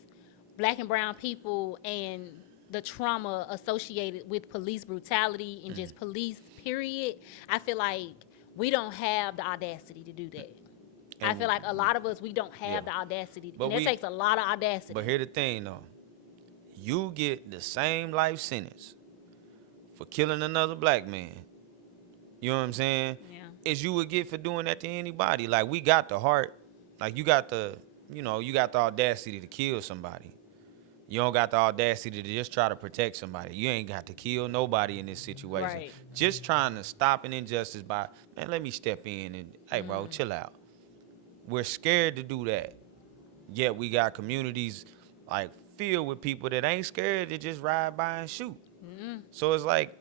black and brown people and the trauma associated with police brutality and just police, period, I feel like we don't have the audacity to do that. And I feel like a lot of us, we don't have the audacity. And it takes a lot of audacity. But here's the thing, though. You get the same life sentence for killing another black man. You know what I'm saying? Yeah. As you would get for doing that to anybody. Like, we got the heart. Like, you got the audacity to kill somebody. You don't got the audacity to just try to protect somebody. You ain't got to kill nobody in this situation. Right. Just trying to stop an injustice by, man, let me step in and, hey, bro, chill out. We're scared to do that. Yet we got communities, like, filled with people that ain't scared to just ride by and shoot. Mm-hmm. So it's like,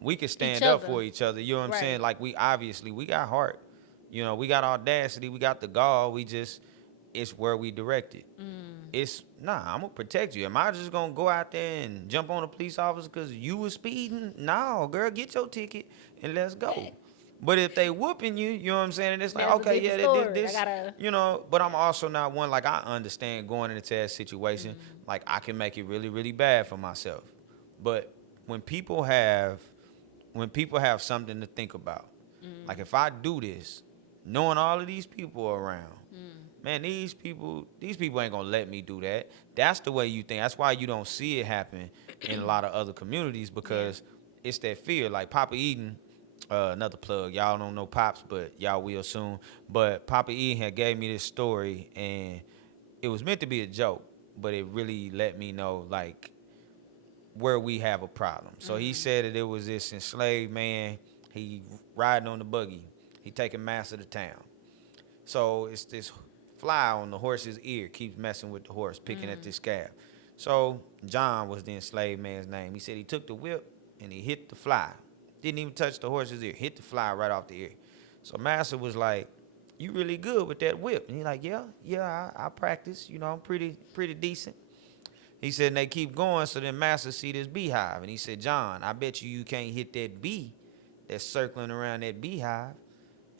we can stand up for each other. You know what I'm saying? Like, we got heart. We got audacity. We got the gall. It's where we direct it. I'm going to protect you. Am I just going to go out there and jump on a police officer because you was speeding? No, girl, get your ticket and let's go. But if they whooping you, you know what I'm saying? And it's like, okay, yeah, they did this. But I'm also not one, like, I understand going into that situation. Like, I can make it really, really bad for myself. But when people have something to think about, like, if I do this, knowing all of these people around, man, these people ain't gonna let me do that. That's the way you think. That's why you don't see it happen in a lot of other communities, because it's that fear. Like Papa Eden, another plug. Y'all don't know Pops, but y'all will soon. But Papa Eden had gave me this story, and it was meant to be a joke, but it really let me know, like, where we have a problem. So he said that it was this enslaved man. He riding on the buggy. He taking master to town. So it's this fly on the horse's ear, keeps messing with the horse, picking at this scab. So John was the enslaved man's name. He said he took the whip and he hit the fly Didn't even touch the horse's ear. Hit the fly right off the ear. So Master was like, you really good with that whip. And he like, yeah, I practice. You know, I'm pretty decent. He said, and they keep going, so then Master see this beehive. And he said, John, I bet you can't hit that bee that's circling around that beehive.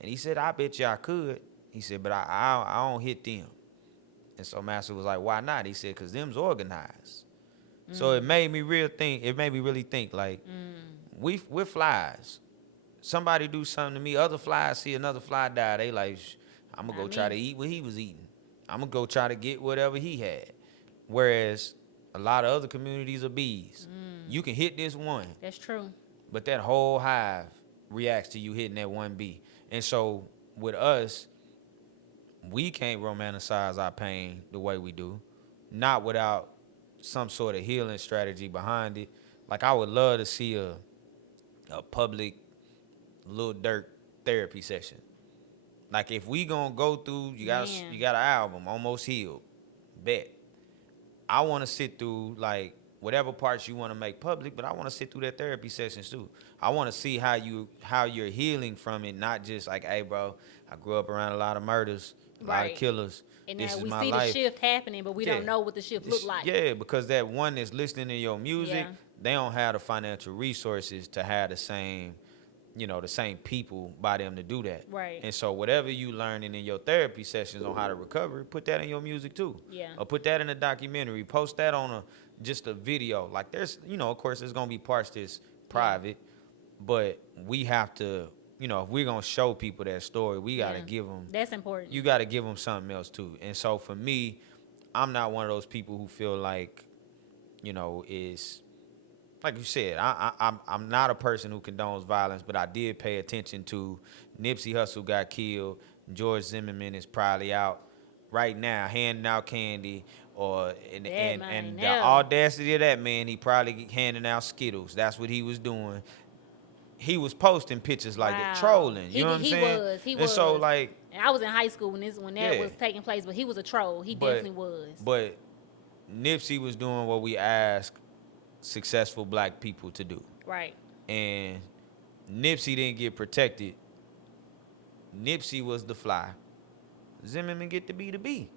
And he said, I bet you I could. He said, but I don't hit them. And so Master was like, why not? He said, because them's organized. So it made me really think, like, we're flies. Somebody do something to me, other flies see another fly die, they like, I'm going to go try to eat what he was eating. I'm going to go try to get whatever he had. Whereas a lot of other communities are bees. You can hit this one. That's true. But that whole hive reacts to you hitting that one bee. And so with us, we can't romanticize our pain the way we do, not without some sort of healing strategy behind it. Like, I would love to see a public Lil Durk therapy session. Like, if we gonna go through, you got an album, Almost Healed, bet. I want to sit through, like, whatever parts you want to make public, but I want to sit through that therapy sessions too. I want to see how you're healing from it, not just like, hey, bro, I grew up around a lot of murders, a lot of killers. And this now is we my see life. the shift happening, but we don't know what the shift look like. Yeah, because that one that's listening to your music, they don't have the financial resources to have the same people by them to do that. Right. And so whatever you learning in your therapy sessions on how to recover, put that in your music too. Yeah. Or put that in a documentary. Post that on just a video. Like, there's, of course, there's gonna be parts that's private, but we have to, if we're gonna show people that story, we gotta give them. That's important. You gotta give them something else too. And so for me, I'm not one of those people who feel like, is. Like you said, I'm not a person who condones violence, but I did pay attention to Nipsey Hussle got killed. George Zimmerman is probably out right now handing out candy, and the audacity of that man, he probably handing out Skittles. That's what he was doing. He was posting pictures like that, trolling. You know what I'm saying? He was. And so, like, and I was in high school when that was taking place, but he was a troll. He definitely was. But Nipsey was doing what we asked successful black people to do. Right. And Nipsey didn't get protected. Nipsey was the fly. Zimmerman get to be the bee.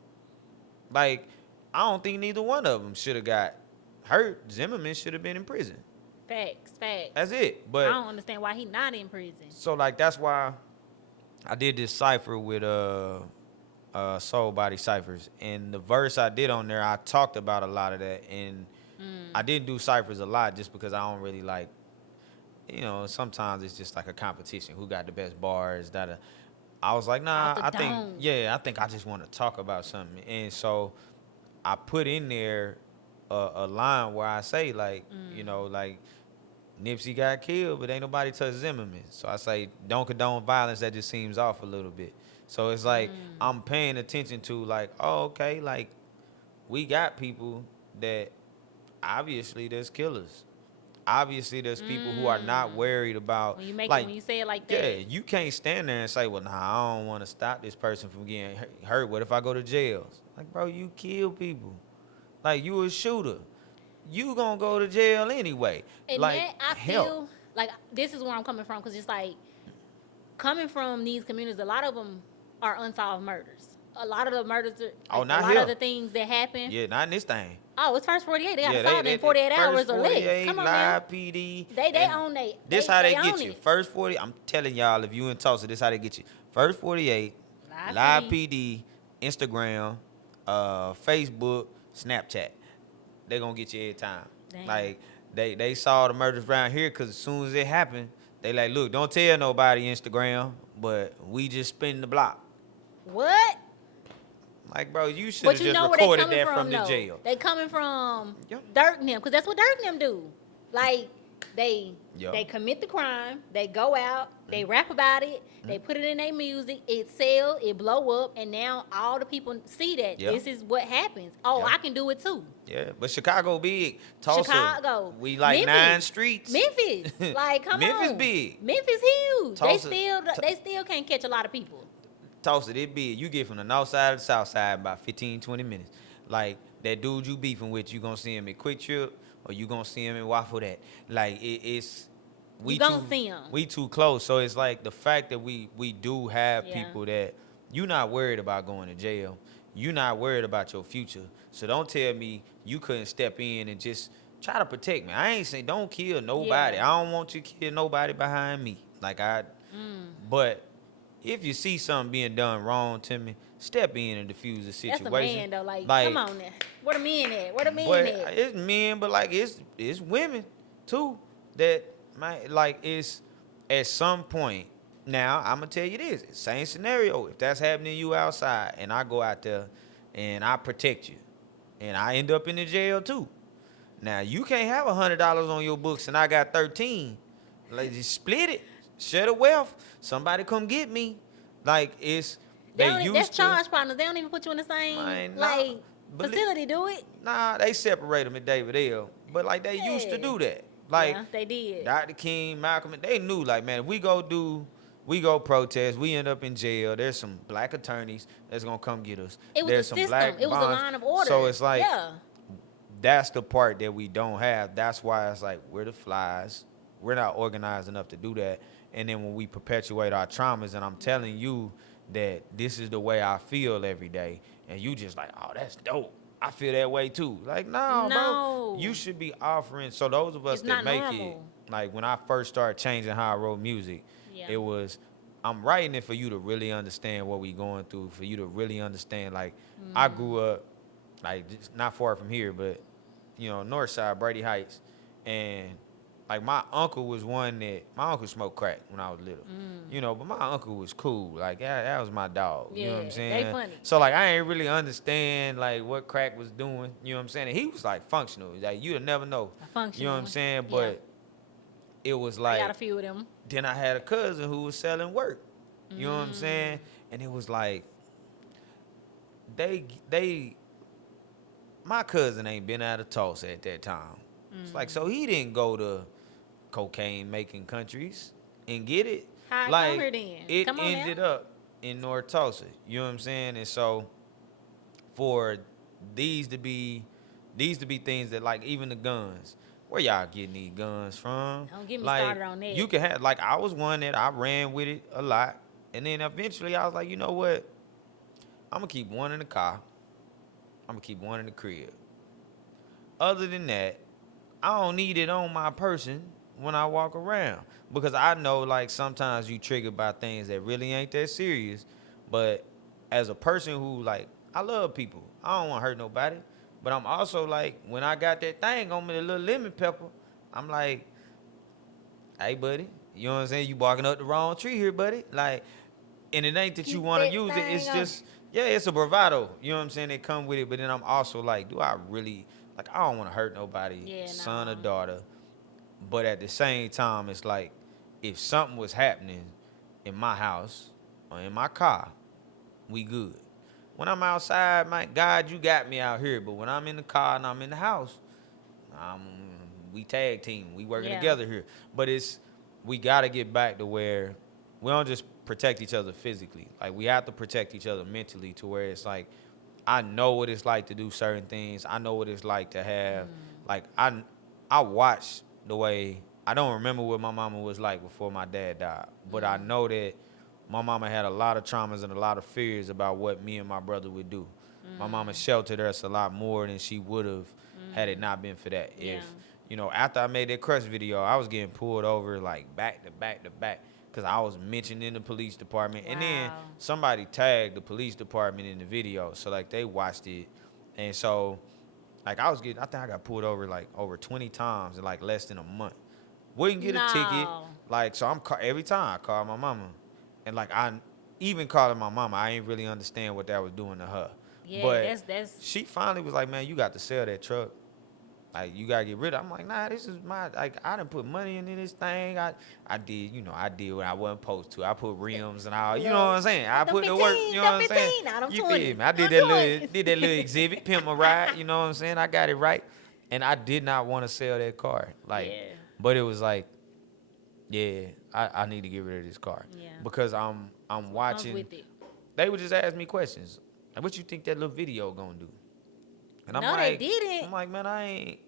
Like, I don't think neither one of them should have got hurt. Zimmerman should have been in prison. Facts. That's it. But I don't understand why he not in prison. So, like, that's why I did this cipher with Soul Body Ciphers. And the verse I did on there, I talked about a lot of that. And I didn't do ciphers a lot just because I don't really like, sometimes it's just like a competition. Who got the best bars? I was like, nah, I think I just want to talk about something. And so I put in there a line where I say, like, like, Nipsey got killed, but ain't nobody touched Zimmerman. So I say, don't condone violence. That just seems off a little bit. So it's like, I'm paying attention to, like, oh, okay, like, we got people that, obviously, there's killers. Obviously, there's people who are not worried about. When you say it like that. Yeah, you can't stand there and say, well, nah, I don't want to stop this person from getting hurt. What if I go to jail? Like, bro, you kill people. Like, you a shooter. You gonna go to jail anyway. And like, that, I feel like this is where I'm coming from, because it's like, coming from these communities, a lot of them are unsolved murders. A lot of the murders, a lot of the things that happen. Yeah, not in this thing. Oh, it's first 48. They got to solve it in 48 hours or less. Come on, Live man. PD. They own they. This how they get you. First 40. I'm telling y'all, if you in Tulsa, this how they get you. First 48. Live PD. Instagram. Facebook. Snapchat. They gonna get you every time. Damn. Like, they saw the murders around here because as soon as it happened, they like, look, don't tell nobody Instagram, but we just spin the block. What? Like, bro, you should have just recorded that from the jail. They coming from Dirk and them, because that's what Dirk and them do. Like, they commit the crime, they go out, they rap about it, they put it in their music, it sell, it blow up, and now all the people see that this is what happens. Oh, I can do it too. Yeah, but Chicago big. Tulsa, Chicago. we like Memphis, 9 streets. Memphis. Like, come on. Memphis big. Memphis huge. Tulsa, they still can't catch a lot of people. Tulsa, it big. You get from the north side to the south side in about 15, 20 minutes. Like, that dude you beefing with, you gonna see him at Quick Trip, or you gonna see him in Waffle That. Like, it's you gonna see them. We too close. So it's like the fact that we do have Yeah. people that you not worried about going to jail. You not worried about your future. So don't tell me you couldn't step in and just try to protect me. I ain't saying don't kill nobody. Yeah. I don't want you to kill nobody behind me. But if you see something being done wrong to me, step in and diffuse the situation. That's a man though. Like come on now. Where the men at? Where the men at? It's men, but like it's women too that like it's at some point. Now I'm gonna tell you this: same scenario. If that's happening to you outside, and I go out there and I protect you, and I end up in the jail too. Now you can't have $100 on your books, and I got 13. Like just split it, share the wealth. Somebody come get me. Like it's that's charge partners. They don't even put you in the same facility. Do it? Nah, they separate them at David L. But like they used to do that. Like yeah, they did. Dr. King, Malcolm, they knew like, man, if we go protest, we end up in jail. There's some black attorneys that's gonna come get us. It was There's a some system. black It was bonds. a line of order. So it's like yeah. That's the part that we don't have. That's why it's like we're the flies. We're not organized enough to do that. And then when we perpetuate our traumas, and I'm telling you that this is the way I feel every day, and you just like, oh, that's dope. I feel that way too. Like, no, bro. You should be offering. So those of us that make it, like when I first started changing how I wrote music, it was, I'm writing it for you to really understand what we going through, for you to really understand. Like, I grew up, like, just not far from here, but, you know, North Side, Brady Heights, and like my uncle was one that my uncle smoked crack when I was little, you know, but my uncle was cool. Like that was my dog. You know what I'm saying? They funny. So like I ain't really understand like what crack was doing. You know what I'm saying? And he was like functional. Like you'd never know. You know what I'm saying? But it was like I got a few of them. Then I had a cousin who was selling work. You know what I'm saying? And it was like my cousin ain't been out of Tulsa at that time. It's like so he didn't go to cocaine making countries and get it. How like here then? It ended up in North Tulsa. You know what I'm saying? And so for these to be things that like even the guns, where y'all getting these guns from? Don't get me like, started on that. You can have like I was one that I ran with it a lot, and then eventually I was like, you know what? I'm gonna keep one in the car. I'm gonna keep one in the crib. Other than that, I don't need it on my person when I walk around, because I know like sometimes you triggered by things that really ain't that serious. But as a person who like, I love people, I don't want to hurt nobody, but I'm also like, when I got that thing on me, the little lemon pepper, I'm like, hey buddy, you know what I'm saying? You barking up the wrong tree here, buddy. Like, and it ain't that you want to use it. It's just, it's a bravado. You know what I'm saying? It come with it. But then I'm also like, do I really, like, I don't want to hurt nobody, son or daughter. But at the same time, it's like, if something was happening in my house or in my car, we good. When I'm outside, my God, you got me out here. But when I'm in the car and I'm in the house, we tag team. We working together here. But we got to get back to where we don't just protect each other physically. Like, we have to protect each other mentally, to where it's like, I know what it's like to do certain things. I know what it's like to have, like, I watched the way, I don't remember what my mama was like before my dad died, but I know that my mama had a lot of traumas and a lot of fears about what me and my brother would do. My mama sheltered us a lot more than she would have had it not been for that. If, you know, after I made that Crush video, I was getting pulled over like back to back to back, because I was mentioned in the police department. And then somebody tagged the police department in the video. So, like, they watched it. And so, like, I think I got pulled over, like, over 20 times in, like, less than a month. Wouldn't get a ticket. Like, so every time I call my mama. And, like, I even calling my mama, I ain't really understand what that was doing to her. Yeah, but that's... she finally was like, man, you got to sell that truck. Like, you gotta get rid of it. I'm like, nah, this is my, like, I done put money into this thing. I did, you know, I did what I wasn't supposed to. I put rims and all, you know what I'm saying? I put the work, you know what I'm saying? You feel me? I did that little exhibit, pimp my ride, you know what I'm saying? I got it right. And I did not want to sell that car. Like, but it was like, I need to get rid of this car. Yeah. Because I'm watching, they would just ask me questions. Like, what you think that little video gonna do? And I'm like, they didn't. I'm like, man, I ain't.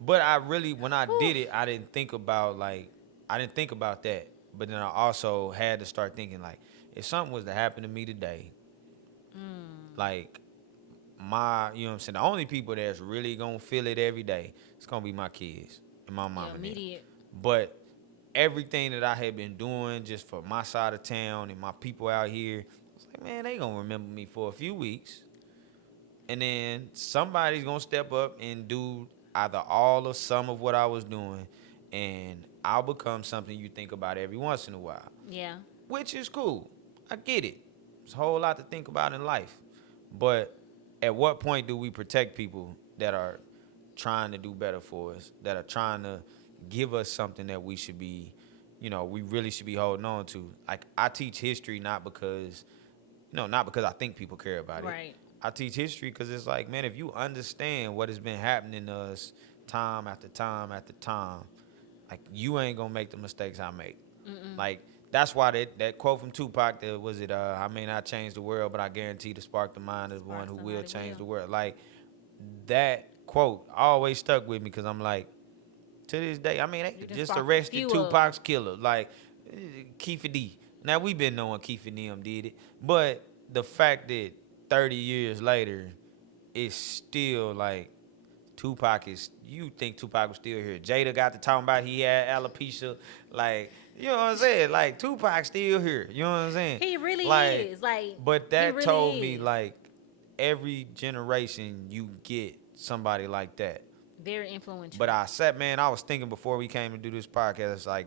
But I really, when I did it, I didn't think about, like, I didn't think about that. But then I also had to start thinking, like, if something was to happen to me today, like, you know what I'm saying, the only people that's really gonna feel it every day, it's gonna be my kids and my mom and them. But everything that I had been doing just for my side of town and my people out here, it's like, man, they gonna remember me for a few weeks. And then somebody's gonna step up and do either all or some of what I was doing, and I'll become something you think about every once in a while. Yeah. Which is cool. I get it. There's a whole lot to think about in life. But at what point do we protect people that are trying to do better for us, that are trying to give us something that we should be, we really should be holding on to? Like, I teach history not because I think people care about it. Right. I teach history because it's like, man, if you understand what has been happening to us time after time after time, like, you ain't gonna make the mistakes I make. Like, that's why that quote from Tupac, I may not change the world, but I guarantee to spark the mind of one who will change the world. Like, that quote always stuck with me because I'm like, to this day, I mean, they just arrested Tupac's killer, like Keefe D. Now, we've been knowing Keefe and them did it, but the fact that 30 years later, it's still like, you think Tupac was still here. Jada got to talking about he had alopecia. Like, you know what I'm saying? Like, Tupac's still here. You know what I'm saying? He really is. Like, but that really told me, like, every generation you get somebody like that. Very influential. But I was thinking before we came to do this podcast, like,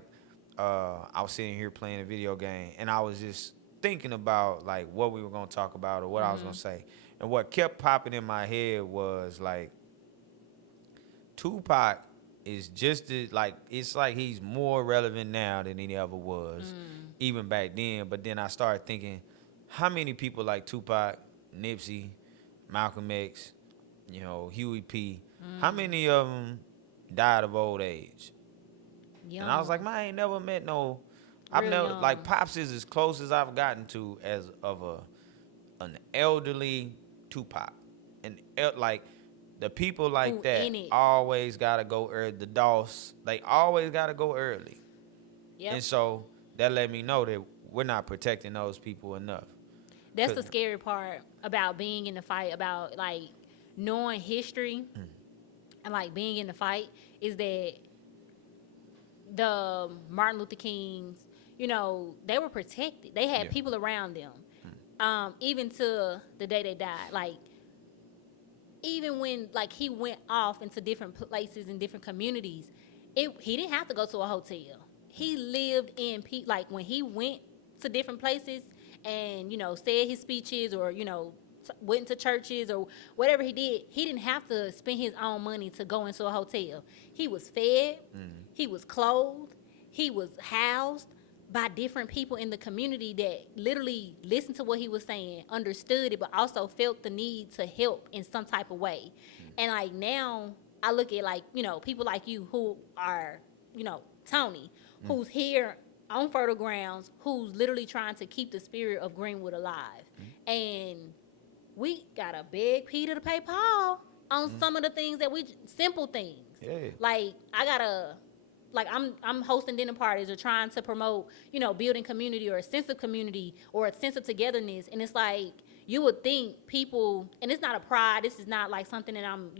I was sitting here playing a video game, and I was just thinking about, like, what we were going to talk about or what I was going to say. And what kept popping in my head was, like, Tupac is just as, like, it's like he's more relevant now than he ever was, even back then. But then I started thinking, how many people like Tupac, Nipsey, Malcolm X, Huey P., how many of them died of old age? Young. And I was like, man, I ain't never met no. I've never young. Like, Pops is as close as I've gotten to as of an elderly Tupac, and like. The people like that always got to go early. The DOS, they always got to go early. Yep. And so that let me know that we're not protecting those people enough. That's the scary part about being in the fight, about, like, knowing history and, like, being in the fight, is that the Martin Luther Kings, they were protected. They had people around them, even to the day they died. Like, even when, like, he went off into different places and different communities, he didn't have to go to a hotel. He lived in like, when he went to different places and, said his speeches or, went to churches or whatever he did, he didn't have to spend his own money to go into a hotel. He was fed, he was clothed, he was housed by different people in the community that literally listened to what he was saying, understood it, but also felt the need to help in some type of way. And, like, now I look at, like, people like you who are, Tony, who's here on fertile grounds, who's literally trying to keep the spirit of Greenwood alive. And we got a big Peter to pay Paul on some of the things that simple things. Yeah. Like, I'm hosting dinner parties or trying to promote, building community or a sense of community or a sense of togetherness. And it's like, you would think people, and it's not a pride, this is not like something that I'm,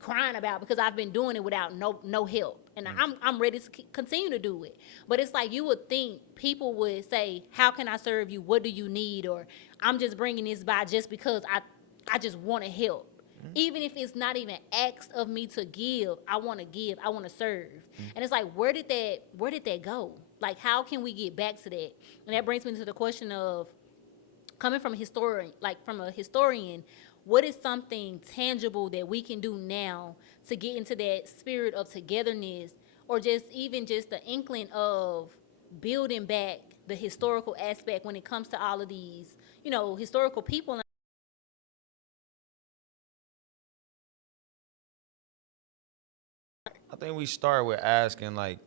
crying about, because I've been doing it without no help. And I'm ready to continue to do it. But it's like, you would think people would say, how can I serve you? What do you need? Or I'm just bringing this by just because I just want to help. Even if it's not even asked of me to give, I want to serve. And it's like, where did that go? Like, how can we get back to that? And that brings me to the question of, coming from a historian, what is something tangible that we can do now to get into that spirit of togetherness, or just the inkling of building back the historical aspect when it comes to all of these, historical people? I think we start with asking, like,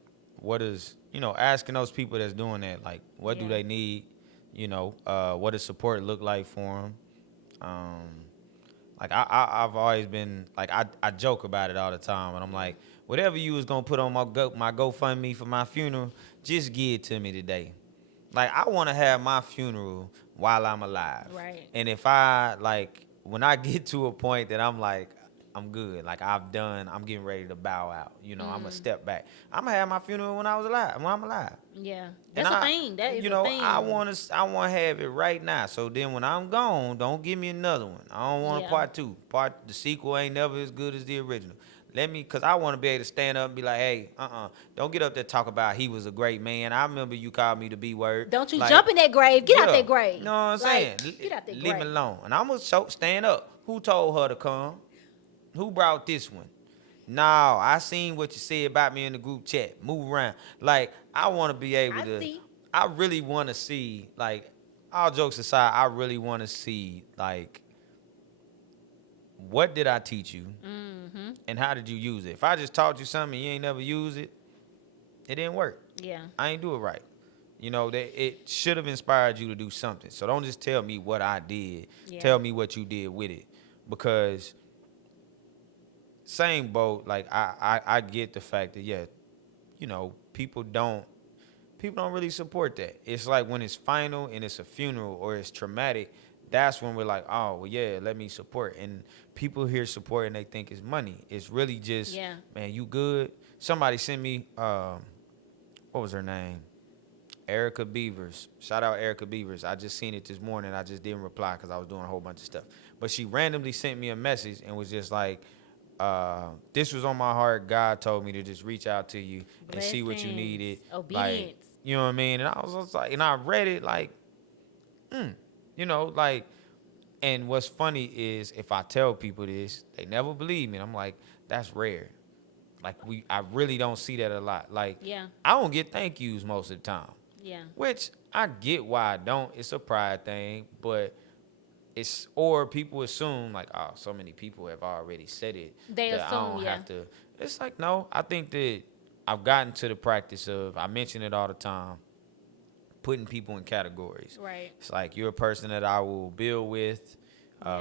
asking those people that's doing that, like, what do they need? What does support look like for them? Like I've always been like I joke about it all the time, and I'm like, whatever you was gonna put on my GoFundMe for my funeral, just give it to me today. Like I want to have my funeral while I'm alive. Right. And if I like when I get to a point that I'm like I'm good, like I'm getting ready to bow out. You know, I'm gonna step back. I'm gonna have my funeral when I'm alive. Yeah. And That's a thing. That is a thing. I want to have it right now. So then when I'm gone, don't give me another one. I don't want a part 2. The sequel ain't never as good as the original. Cause I want to be able to stand up and be like, hey, don't get up there talk about he was a great man. I remember you called me the B word. Don't you jump in that grave. Get out that grave. You know what I'm saying? Get out that grave. Leave me alone. And I'm going to stand up. Who told her to come? Who brought this one? No, I seen what you said about me in the group chat. Move around. Like, I want to be able to. See. I really want to see, like, all jokes aside, I really want to see, like, what did I teach you? Mm-hmm. And how did you use it? If I just taught you something and you ain't never used it, it didn't work. Yeah. I ain't do it right. You know, it should have inspired you to do something. So don't just tell me what I did. Yeah. Tell me what you did with it. Because same boat, like I get the fact that, yeah, you know, people don't really support that. It's like when it's final and it's a funeral or it's traumatic, that's when we're like, oh, well, yeah, let me support. And people hear support and they think it's money. It's really just, man, you good? Somebody sent me, what was her name? Erica Beavers. Shout out Erica Beavers. I just seen it this morning. I just didn't reply because I was doing a whole bunch of stuff. But she randomly sent me a message and was just like, this was on my heart. God told me to just reach out to you and see what you needed. Obedience. Like, you know what I mean? And I was just like, and I read it like, you know, like, and what's funny is if I tell people this, they never believe me. And I'm like, that's rare. Like, I really don't see that a lot. Like, I don't get thank yous most of the time. Yeah. Which I get why I don't. It's a pride thing, but or people assume like, oh, so many people have already said it. They that assume, I don't have to. It's like, no, I think that I've gotten to the practice of, I mention it all the time, putting people in categories. Right. It's like you're a person that I will build with,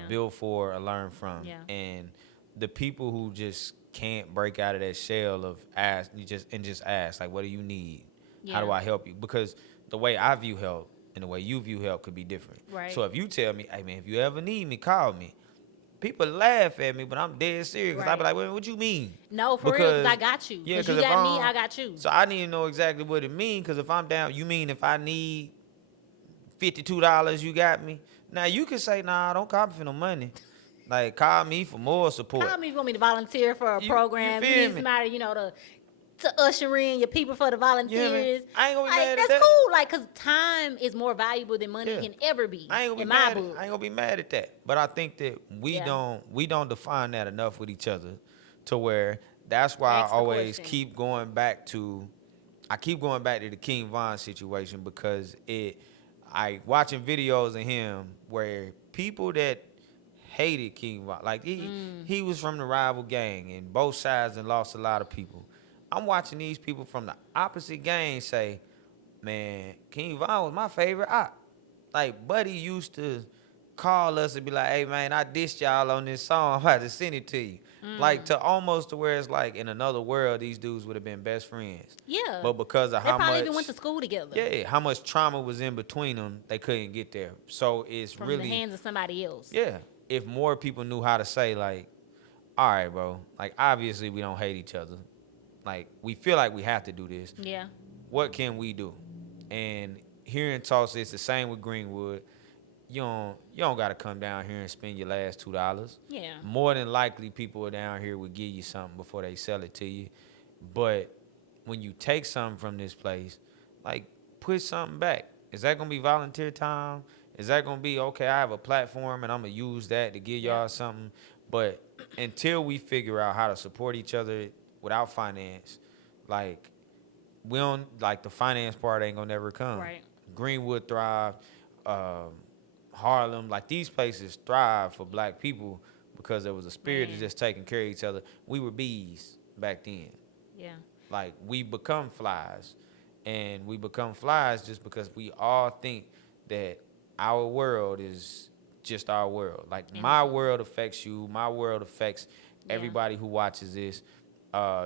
build for, or learn from. Yeah. And the people who just can't break out of that shell of ask, just ask, like, what do you need? Yeah. How do I help you? Because the way I view help and the way you view help could be different. Right. So if you tell me, hey, man, if you ever need me, call me. People laugh at me, but I'm dead serious. Right. I be like, well, what you mean? No, for real, because I got you. Yeah, because you got me, I got you. So I need to know exactly what it means, because if I'm down, you mean if I need $52, you got me? Now, you can say, nah, don't call me for no money. Like, call me for more support. Call me if you want me to volunteer for a program. You need somebody, you know, to usher in your people for the volunteers. I ain't gonna be mad at that. That's cool. Like, because time is more valuable than money can ever be. I ain't gonna be mad at that. But I think that we don't define that enough with each other, to where that's why I always keep going back to the King Von situation, because I watching videos of him where people that hated King Von, like he was from the rival gang and both sides and lost a lot of people. I'm watching these people from the opposite gang say, man, King Von was my favorite op. Like, Buddy used to call us and be like, hey, man, I dissed y'all on this song. I'm about to send it to you. Like, to almost to where it's like in another world, these dudes would have been best friends. Yeah. But because of how much... They probably even went to school together. Yeah, how much trauma was in between them, they couldn't get there. So it's from really... the hands of somebody else. Yeah. If more people knew how to say, like, all right, bro, like, obviously we don't hate each other. Like, we feel like we have to do this. Yeah. What can we do? And here in Tulsa, it's the same with Greenwood. You don't got to come down here and spend your last $2. Yeah. More than likely, people down here would give you something before they sell it to you. But when you take something from this place, like, put something back. Is that going to be volunteer time? Is that going to be, okay, I have a platform and I'm going to use that to give y'all something? But until we figure out how to support each other without finance, like, we don't, like, the finance part ain't gonna never come. Right. Greenwood thrive, Harlem, like, these places thrive for black people because there was a spirit of just taking care of each other. We were bees back then. Yeah. Like, we become flies, and we become flies just because we all think that our world is just our world. Like my world affects you. My world affects everybody who watches this.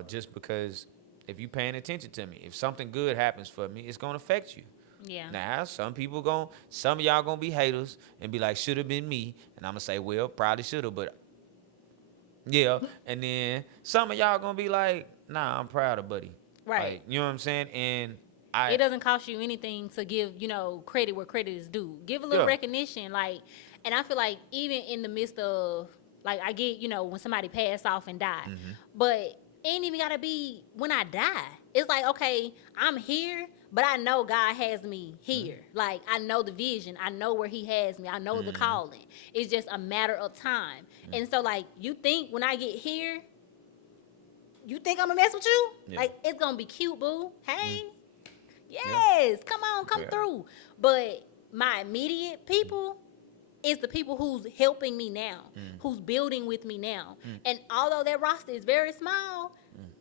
Just because if you paying attention to me, if something good happens for me, it's gonna affect you. Yeah. Now, some of y'all gonna be haters and be like, should have been me. And I'm gonna say, well, probably should have, but yeah. And then some of y'all gonna be like, nah, I'm proud of buddy. Right. Like, you know what I'm saying? And it doesn't cost you anything to give, credit where credit is due. Give a little recognition. Like, and I feel like even in the midst of, like, I get, when somebody pass off and die, but it ain't even gotta be when I die. It's like, okay, I'm here, but I know God has me here. Like, I know the vision. I know where he has me. I know the calling. It's just a matter of time. And so, like, you think when I get here, you think I'm gonna mess with you? Yeah. Like, it's gonna be cute, boo. Hey, yes, come on, come through. But my immediate people is the people who's helping me now, who's building with me now. And although that roster is very small,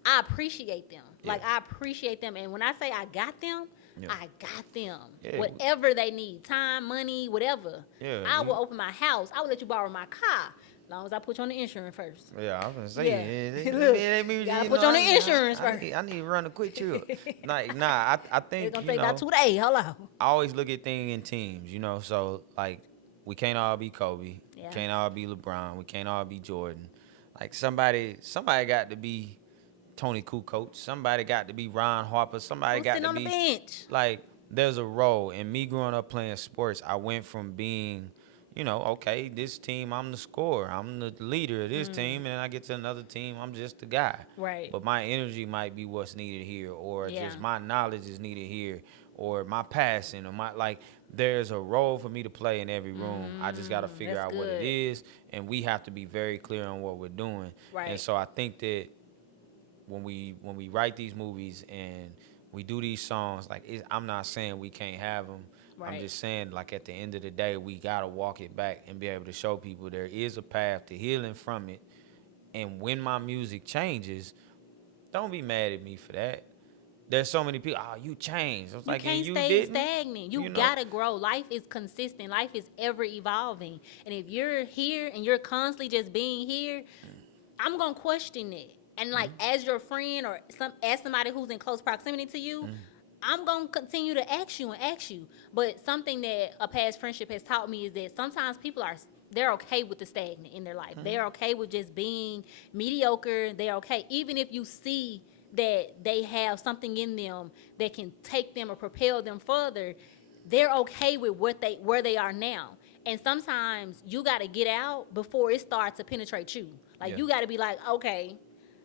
I appreciate them. Like, I appreciate them. And when I say I got them, I got them. Whatever they need, time, money, whatever. I will open my house. I will let you borrow my car. As long as I put you on the insurance first. Yeah, I was gonna say, you gotta put you on the insurance first. I need to run a quick trip. Like, nah, I think it's gonna take about 2 days. Hello. I always look at things in teams, so like we can't all be Kobe, can't all be LeBron, we can't all be Jordan. Like somebody got to be Tony Kukoc, somebody got to be Ron Harper, somebody got to be on the bench. Like, there's a role. And me growing up playing sports, I went from being, okay, this team, I'm the scorer, I'm the leader of this team, and then I get to another team, I'm just the guy. Right. But my energy might be what's needed here, or just my knowledge is needed here, or my passing, or there's a role for me to play in every room. I just got to figure out what it is, and we have to be very clear on what we're doing. Right. And so I think that when we write these movies and we do these songs, I'm not saying we can't have them. Right. I'm just saying, like, at the end of the day, we got to walk it back and be able to show people there is a path to healing from it. And when my music changes, don't be mad at me for that. There's so many people, you changed. I was like, can't stay stagnant. You gotta grow. Life is consistent. Life is ever evolving. And if you're here and you're constantly just being here, I'm gonna question it. And like, as your friend or as somebody who's in close proximity to you, I'm gonna continue to ask you. But something that a past friendship has taught me is that sometimes people they're okay with the stagnant in their life. They're okay with just being mediocre. They're okay, even if you see that they have something in them that can take them or propel them further. They're okay with where they are now. And sometimes you got to get out before it starts to penetrate you. Like, you got to be like, okay,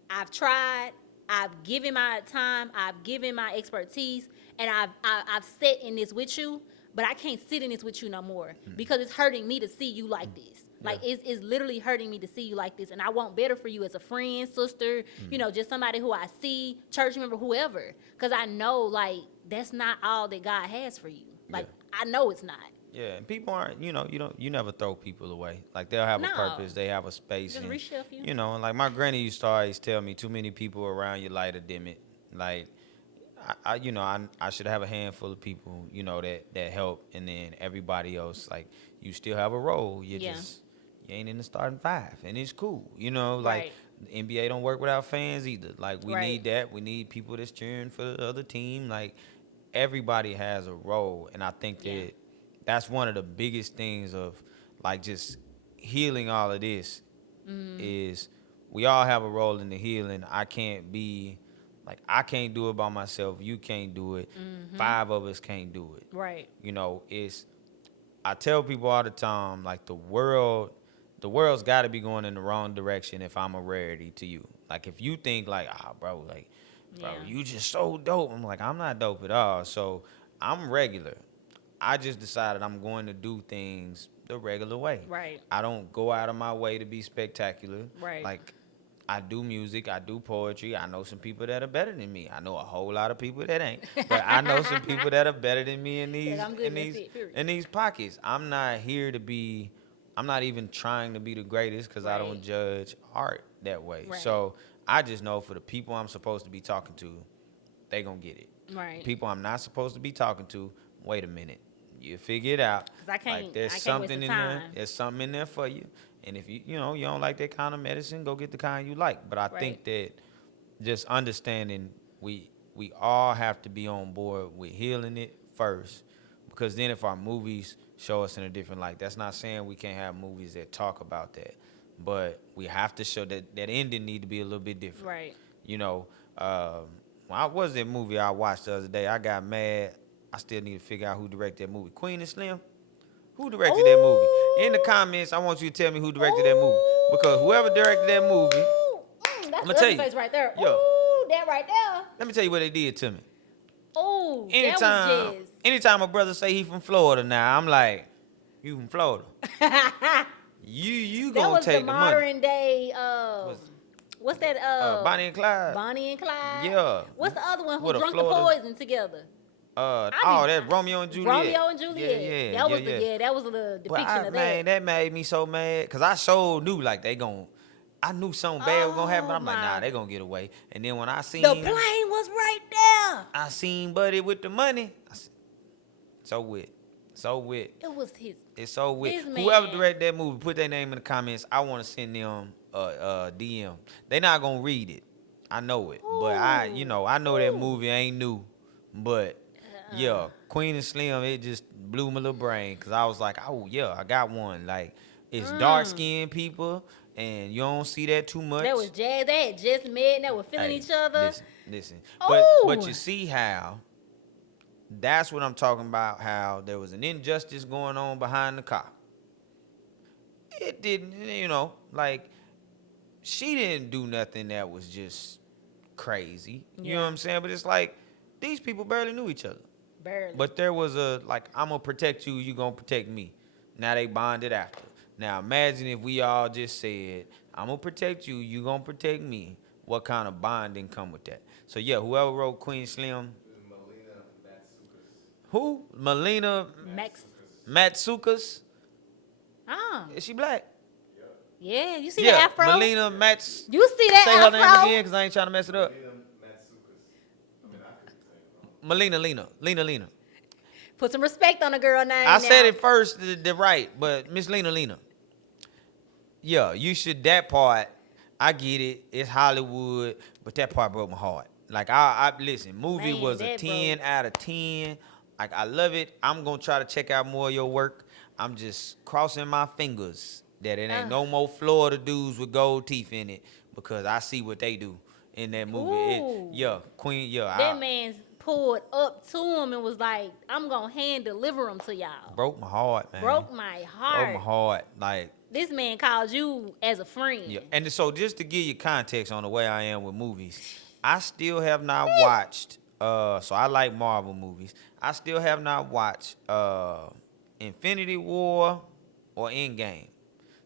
I've tried, I've given my time, I've given my expertise, and I've sat in this with you, but I can't sit in this with you no more because it's hurting me to see you like this. Like, it's literally hurting me to see you like this, and I want better for you as a friend, sister, just somebody who I see, church member, whoever, because I know, like, that's not all that God has for you. Like, I know it's not. Yeah, and people aren't, you never throw people away. Like, they'll have a purpose, they have a space. Just reshelf you. And like my granny used to always tell me, too many people around you, light or dim it. Like, I should have a handful of people, that help, and then everybody else, like, you still have a role. You ain't in the starting five, and it's cool. Like, the NBA don't work without fans either. Like, we need that. We need people that's cheering for the other team. Like, everybody has a role, and I think that that's one of the biggest things of, like, just healing all of this is we all have a role in the healing. I can't do it by myself. You can't do it. 5 of us can't do it. Right. I tell people all the time, like, the world's got to be going in the wrong direction if I'm a rarity to you. Like, if you think, like, bro, you just so dope. I'm like, I'm not dope at all. So I'm regular. I just decided I'm going to do things the regular way. Right. I don't go out of my way to be spectacular. Right. Like, I do music, I do poetry. I know some people that are better than me. I know a whole lot of people that ain't. But I know some people that are better than me in these pockets. I'm not even trying to be the greatest because I don't judge art that way. Right. So I just know for the people I'm supposed to be talking to, they gonna get it. Right. People I'm not supposed to be talking to, wait a minute. you figure it out. 'Cause I can't. Like there's I can't something waste in the there. time. There's something in there for you. And if you don't like that kind of medicine, go get the kind you like. But I think that just understanding we all have to be on board with healing it first, because then if our movies show us in a different light, that's not saying we can't have movies that talk about that, but we have to show that ending need to be a little bit different. Right. You know, what was that movie I watched the other day? I got mad. I still need to figure out who directed that movie. Queen and Slim? Who directed that movie? In the comments, I want you to tell me who directed that movie. Because whoever directed that movie, that's I'ma tell you. face right there. Yo. Ooh, that right there. Let me tell you what they did to me. Oh, that was just. Anytime a brother say he from Florida now, I'm like, you from Florida. you gonna take the money. That was the modern day, what's that? Bonnie and Clyde. Bonnie and Clyde? Yeah. What's the other one who What, drunk the poison together? That's Romeo and Juliet. Romeo and Juliet. Yeah. That was the depiction of that. Man, that made me so mad because I so knew like I knew something bad was gonna happen. But I'm like, nah, they gonna get away. And then when I seen the plane was right there, I seen Buddy with the money. I said, so wit. It was his. It's so wit. Whoever directed that movie, put their name in the comments. I want to send them DM. They not gonna read it. I know it, but I know that movie ain't new, but. Yeah, Queen and Slim, it just blew my little brain because I was like, oh, yeah, I got one. Like, it's dark-skinned people, and you don't see that too much. That was jazz. They had just met, and they were feeling each other. Listen. But you see how, that's what I'm talking about, how there was an injustice going on behind the car. It didn't, like, she didn't do nothing that was just crazy. You know what I'm saying? But it's like, these people barely knew each other. Barely. But there was I'm going to protect you, you going to protect me. Now they bonded after. Now imagine if we all just said, I'm going to protect you, you going to protect me. What kind of bonding come with that? So yeah, whoever wrote Queen Slim. Melina Matsoukas. Who? Melina Matsoukas. Is she black? Yeah, you see the afro? Melina Mats. You see that say afro? Say her name again because I ain't trying to mess it up. Melina Lena. Put some respect on the girl name. I said it first, the right, but Miss Lena. Yeah, you should, that part, I get it. It's Hollywood, but that part broke my heart. Like, I listen, movie was a 10 out of 10. Like, I love it. I'm going to try to check out more of your work. I'm just crossing my fingers that it ain't no more Florida dudes with gold teeth in it because I see what they do in that movie. Queen, That man's pulled up to him and was like, I'm going to hand deliver him to y'all. Broke my heart, man. Broke my heart. Like, this man called you as a friend. Yeah, and so just to give you context on the way I am with movies, I still have not watched, so I like Marvel movies. I still have not watched Infinity War or Endgame.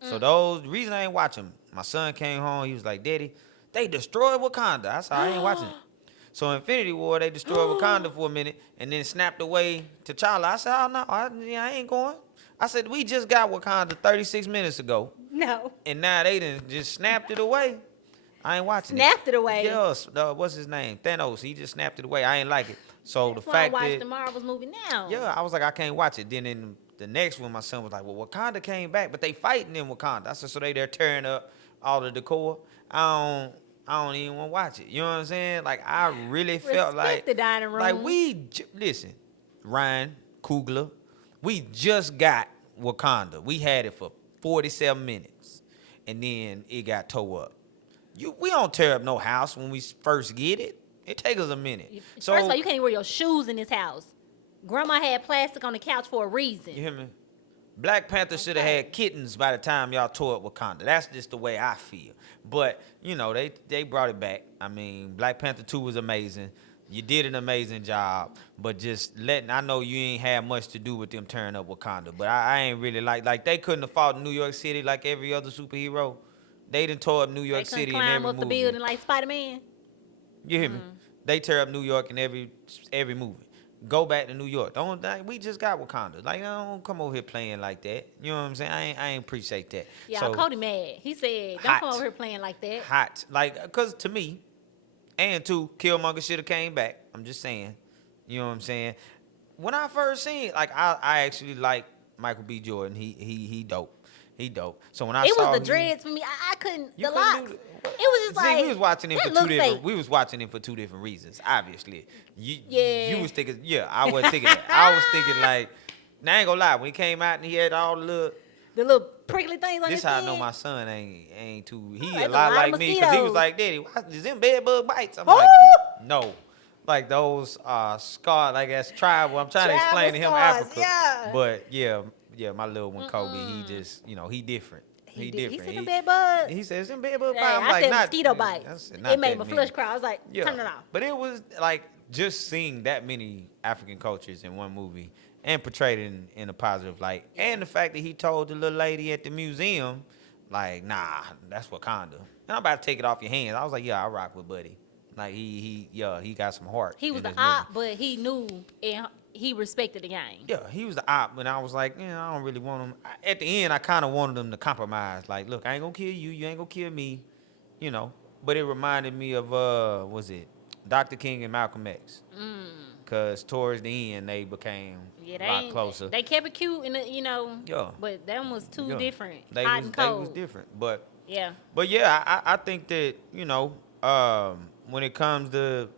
So the reason I ain't watching, my son came home, he was like, Daddy, they destroyed Wakanda. I said, I ain't watching it. So Infinity War, they destroyed Wakanda for a minute and then snapped away T'Challa. I said, oh, no, I ain't going. I said, we just got Wakanda 36 minutes ago. No. And now they done just snapped it away. I ain't watching snapped it away? Yes. What's his name? Thanos. He just snapped it away. I ain't like it. So That's the fact why I watched that... the Marvels movie now. Yeah, I was like, I can't watch it. Then in the next one, my son was like, well, Wakanda came back, but they fighting in Wakanda. I said, so they're tearing up all the decor. I don't even want to watch it. You know what I'm saying? Like, I really felt like... the dining room. Like, listen, Ryan Coogler, we just got Wakanda. We had it for 47 minutes, and then it got tore up. We don't tear up no house when we first get it. It takes us a minute. First of all, you can't even wear your shoes in this house. Grandma had plastic on the couch for a reason. You hear me? Black Panther should have had kittens by the time y'all tore up Wakanda. That's just the way I feel. But, they brought it back. I mean, Black Panther 2 was amazing. You did an amazing job. But I know you ain't had much to do with them tearing up Wakanda. But I ain't really like they couldn't have fought in New York City like every other superhero. They done tore up New York City in every movie. They couldn't climb up the building like Spider-Man. You hear me? They tear up New York in every movie. Go back to New York. We just got Wakanda. Like, don't come over here playing like that. You know what I'm saying? I ain't appreciate that. Yeah, so, Cody mad. He said, don't come over here playing like that. Hot. Like, because to me, and two, Killmonger should have came back. I'm just saying. You know what I'm saying? when I first seen, like, I actually like Michael B. Jordan. He dope. He dope. So when I It saw was the dreads for me. I couldn't. You The couldn't locks. do It was just like we was watching him that for two look different. fake. We was watching him for two different reasons. Obviously, you Yeah. was thinking. Yeah, I was thinking that. I was thinking like, now I ain't gonna lie. When he came out and he had all the little prickly things on this his how I skin. know my son ain't too. He That's a lot of like me because he was mosquitoes. like, Daddy, why is them bed bug bites? I'm Ooh! like, no. Like those scar, like that's tribal. I'm trying to explain to him Tribal Africa. scars, yeah. But yeah, my little one Kobe, he just, he different. He different. He said the bed bugs. He says them bed bug Hey, bites. I'm I like, said not mosquito I bites. said, not It made that my many. flesh crawl. I was like, Yeah. turn it off. But it was like just seeing that many African cultures in one movie and portrayed in a positive light. And the fact that he told the little lady at the museum, like, nah, that's Wakanda. And I'm about to take it off your hands. I was like, yeah, I rock with Buddy. Like he got some heart. He was in the this movie. op, but he knew and he respected the game. Yeah, he was the op, and I was like, I don't really want him. At the end, I kind of wanted him to compromise. Like, look, I ain't gonna kill you. You ain't gonna kill me. But it reminded me of was it Dr. King and Malcolm X? Cause towards the end they became a lot closer. They kept it cute and Yeah. But them was two different. They hot was and cold. they was different, but Yeah. I think that when it comes to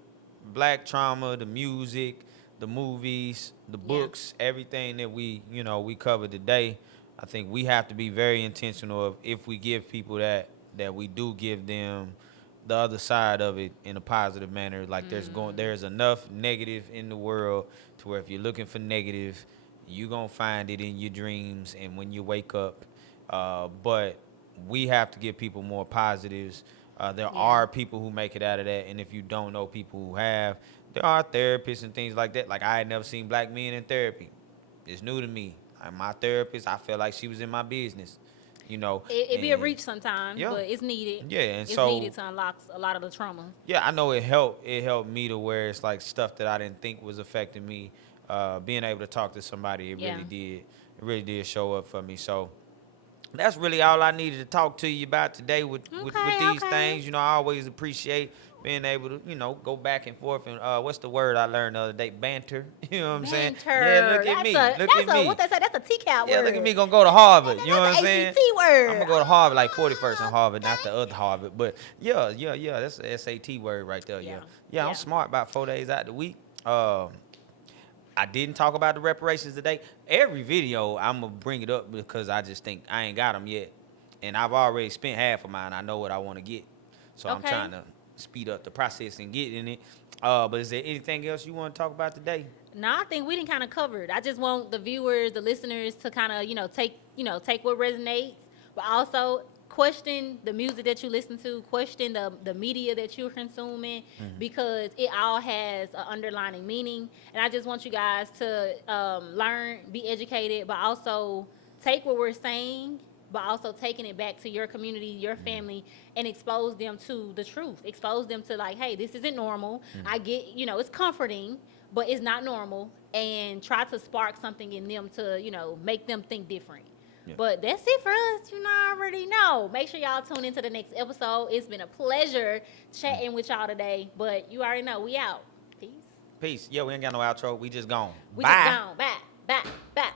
black trauma, the music, the movies, the books, everything that we covered today, I think we have to be very intentional of if we give people that we do give them the other side of it in a positive manner. Like there's enough negative in the world to where if you're looking for negative, you're gonna find it in your dreams and when you wake up. But we have to give people more positives. There are people who make it out of that, and if you don't know people who have, there are therapists and things like that. Like I had never seen black men in therapy. It's new to me. Like my therapist, I felt like she was in my business. It be a reach sometimes, but it's needed. Yeah, and it's so needed to unlock a lot of the trauma. Yeah, I know it helped. It helped me to where it's like stuff that I didn't think was affecting me. Being able to talk to somebody, it really did. It really did show up for me. So that's really all I needed to talk to you about today with these things. I always appreciate being able to, go back and forth and what's the word I learned the other day? Banter. You know what I'm saying? Yeah, look at me. Look at me. What they say? That's a TCAT word. Yeah, look at me gonna go to Harvard. You know what I'm saying? ACT word. I'm gonna go to Harvard like 41st in Harvard, not the other Harvard. But yeah, that's an SAT word right there. Yeah, I'm smart about 4 days out the week. I didn't talk about the reparations today. Every video, I'm going to bring it up because I just think I ain't got them yet. And I've already spent half of mine. I know what I want to get. So I'm trying to speed up the process and get in it. But is there anything else you want to talk about today? No, I think we didn't kind of cover it. I just want the viewers, the listeners to kind of, take what resonates, but also question the music that you listen to, question the media that you're consuming, because it all has an underlying meaning. And I just want you guys to learn, be educated, but also take what we're saying, but also taking it back to your community, your family, and expose them to the truth. Expose them to like, hey, this isn't normal. I get, it's comforting, but it's not normal. And try to spark something in them to, make them think different. Yeah. But that's it for us. I already know. Make sure y'all tune into the next episode. It's been a pleasure chatting with y'all today. But you already know, we out. Peace. Peace. Yeah, we ain't got no outro. We just gone. We just gone. Bye. Bye. Bye.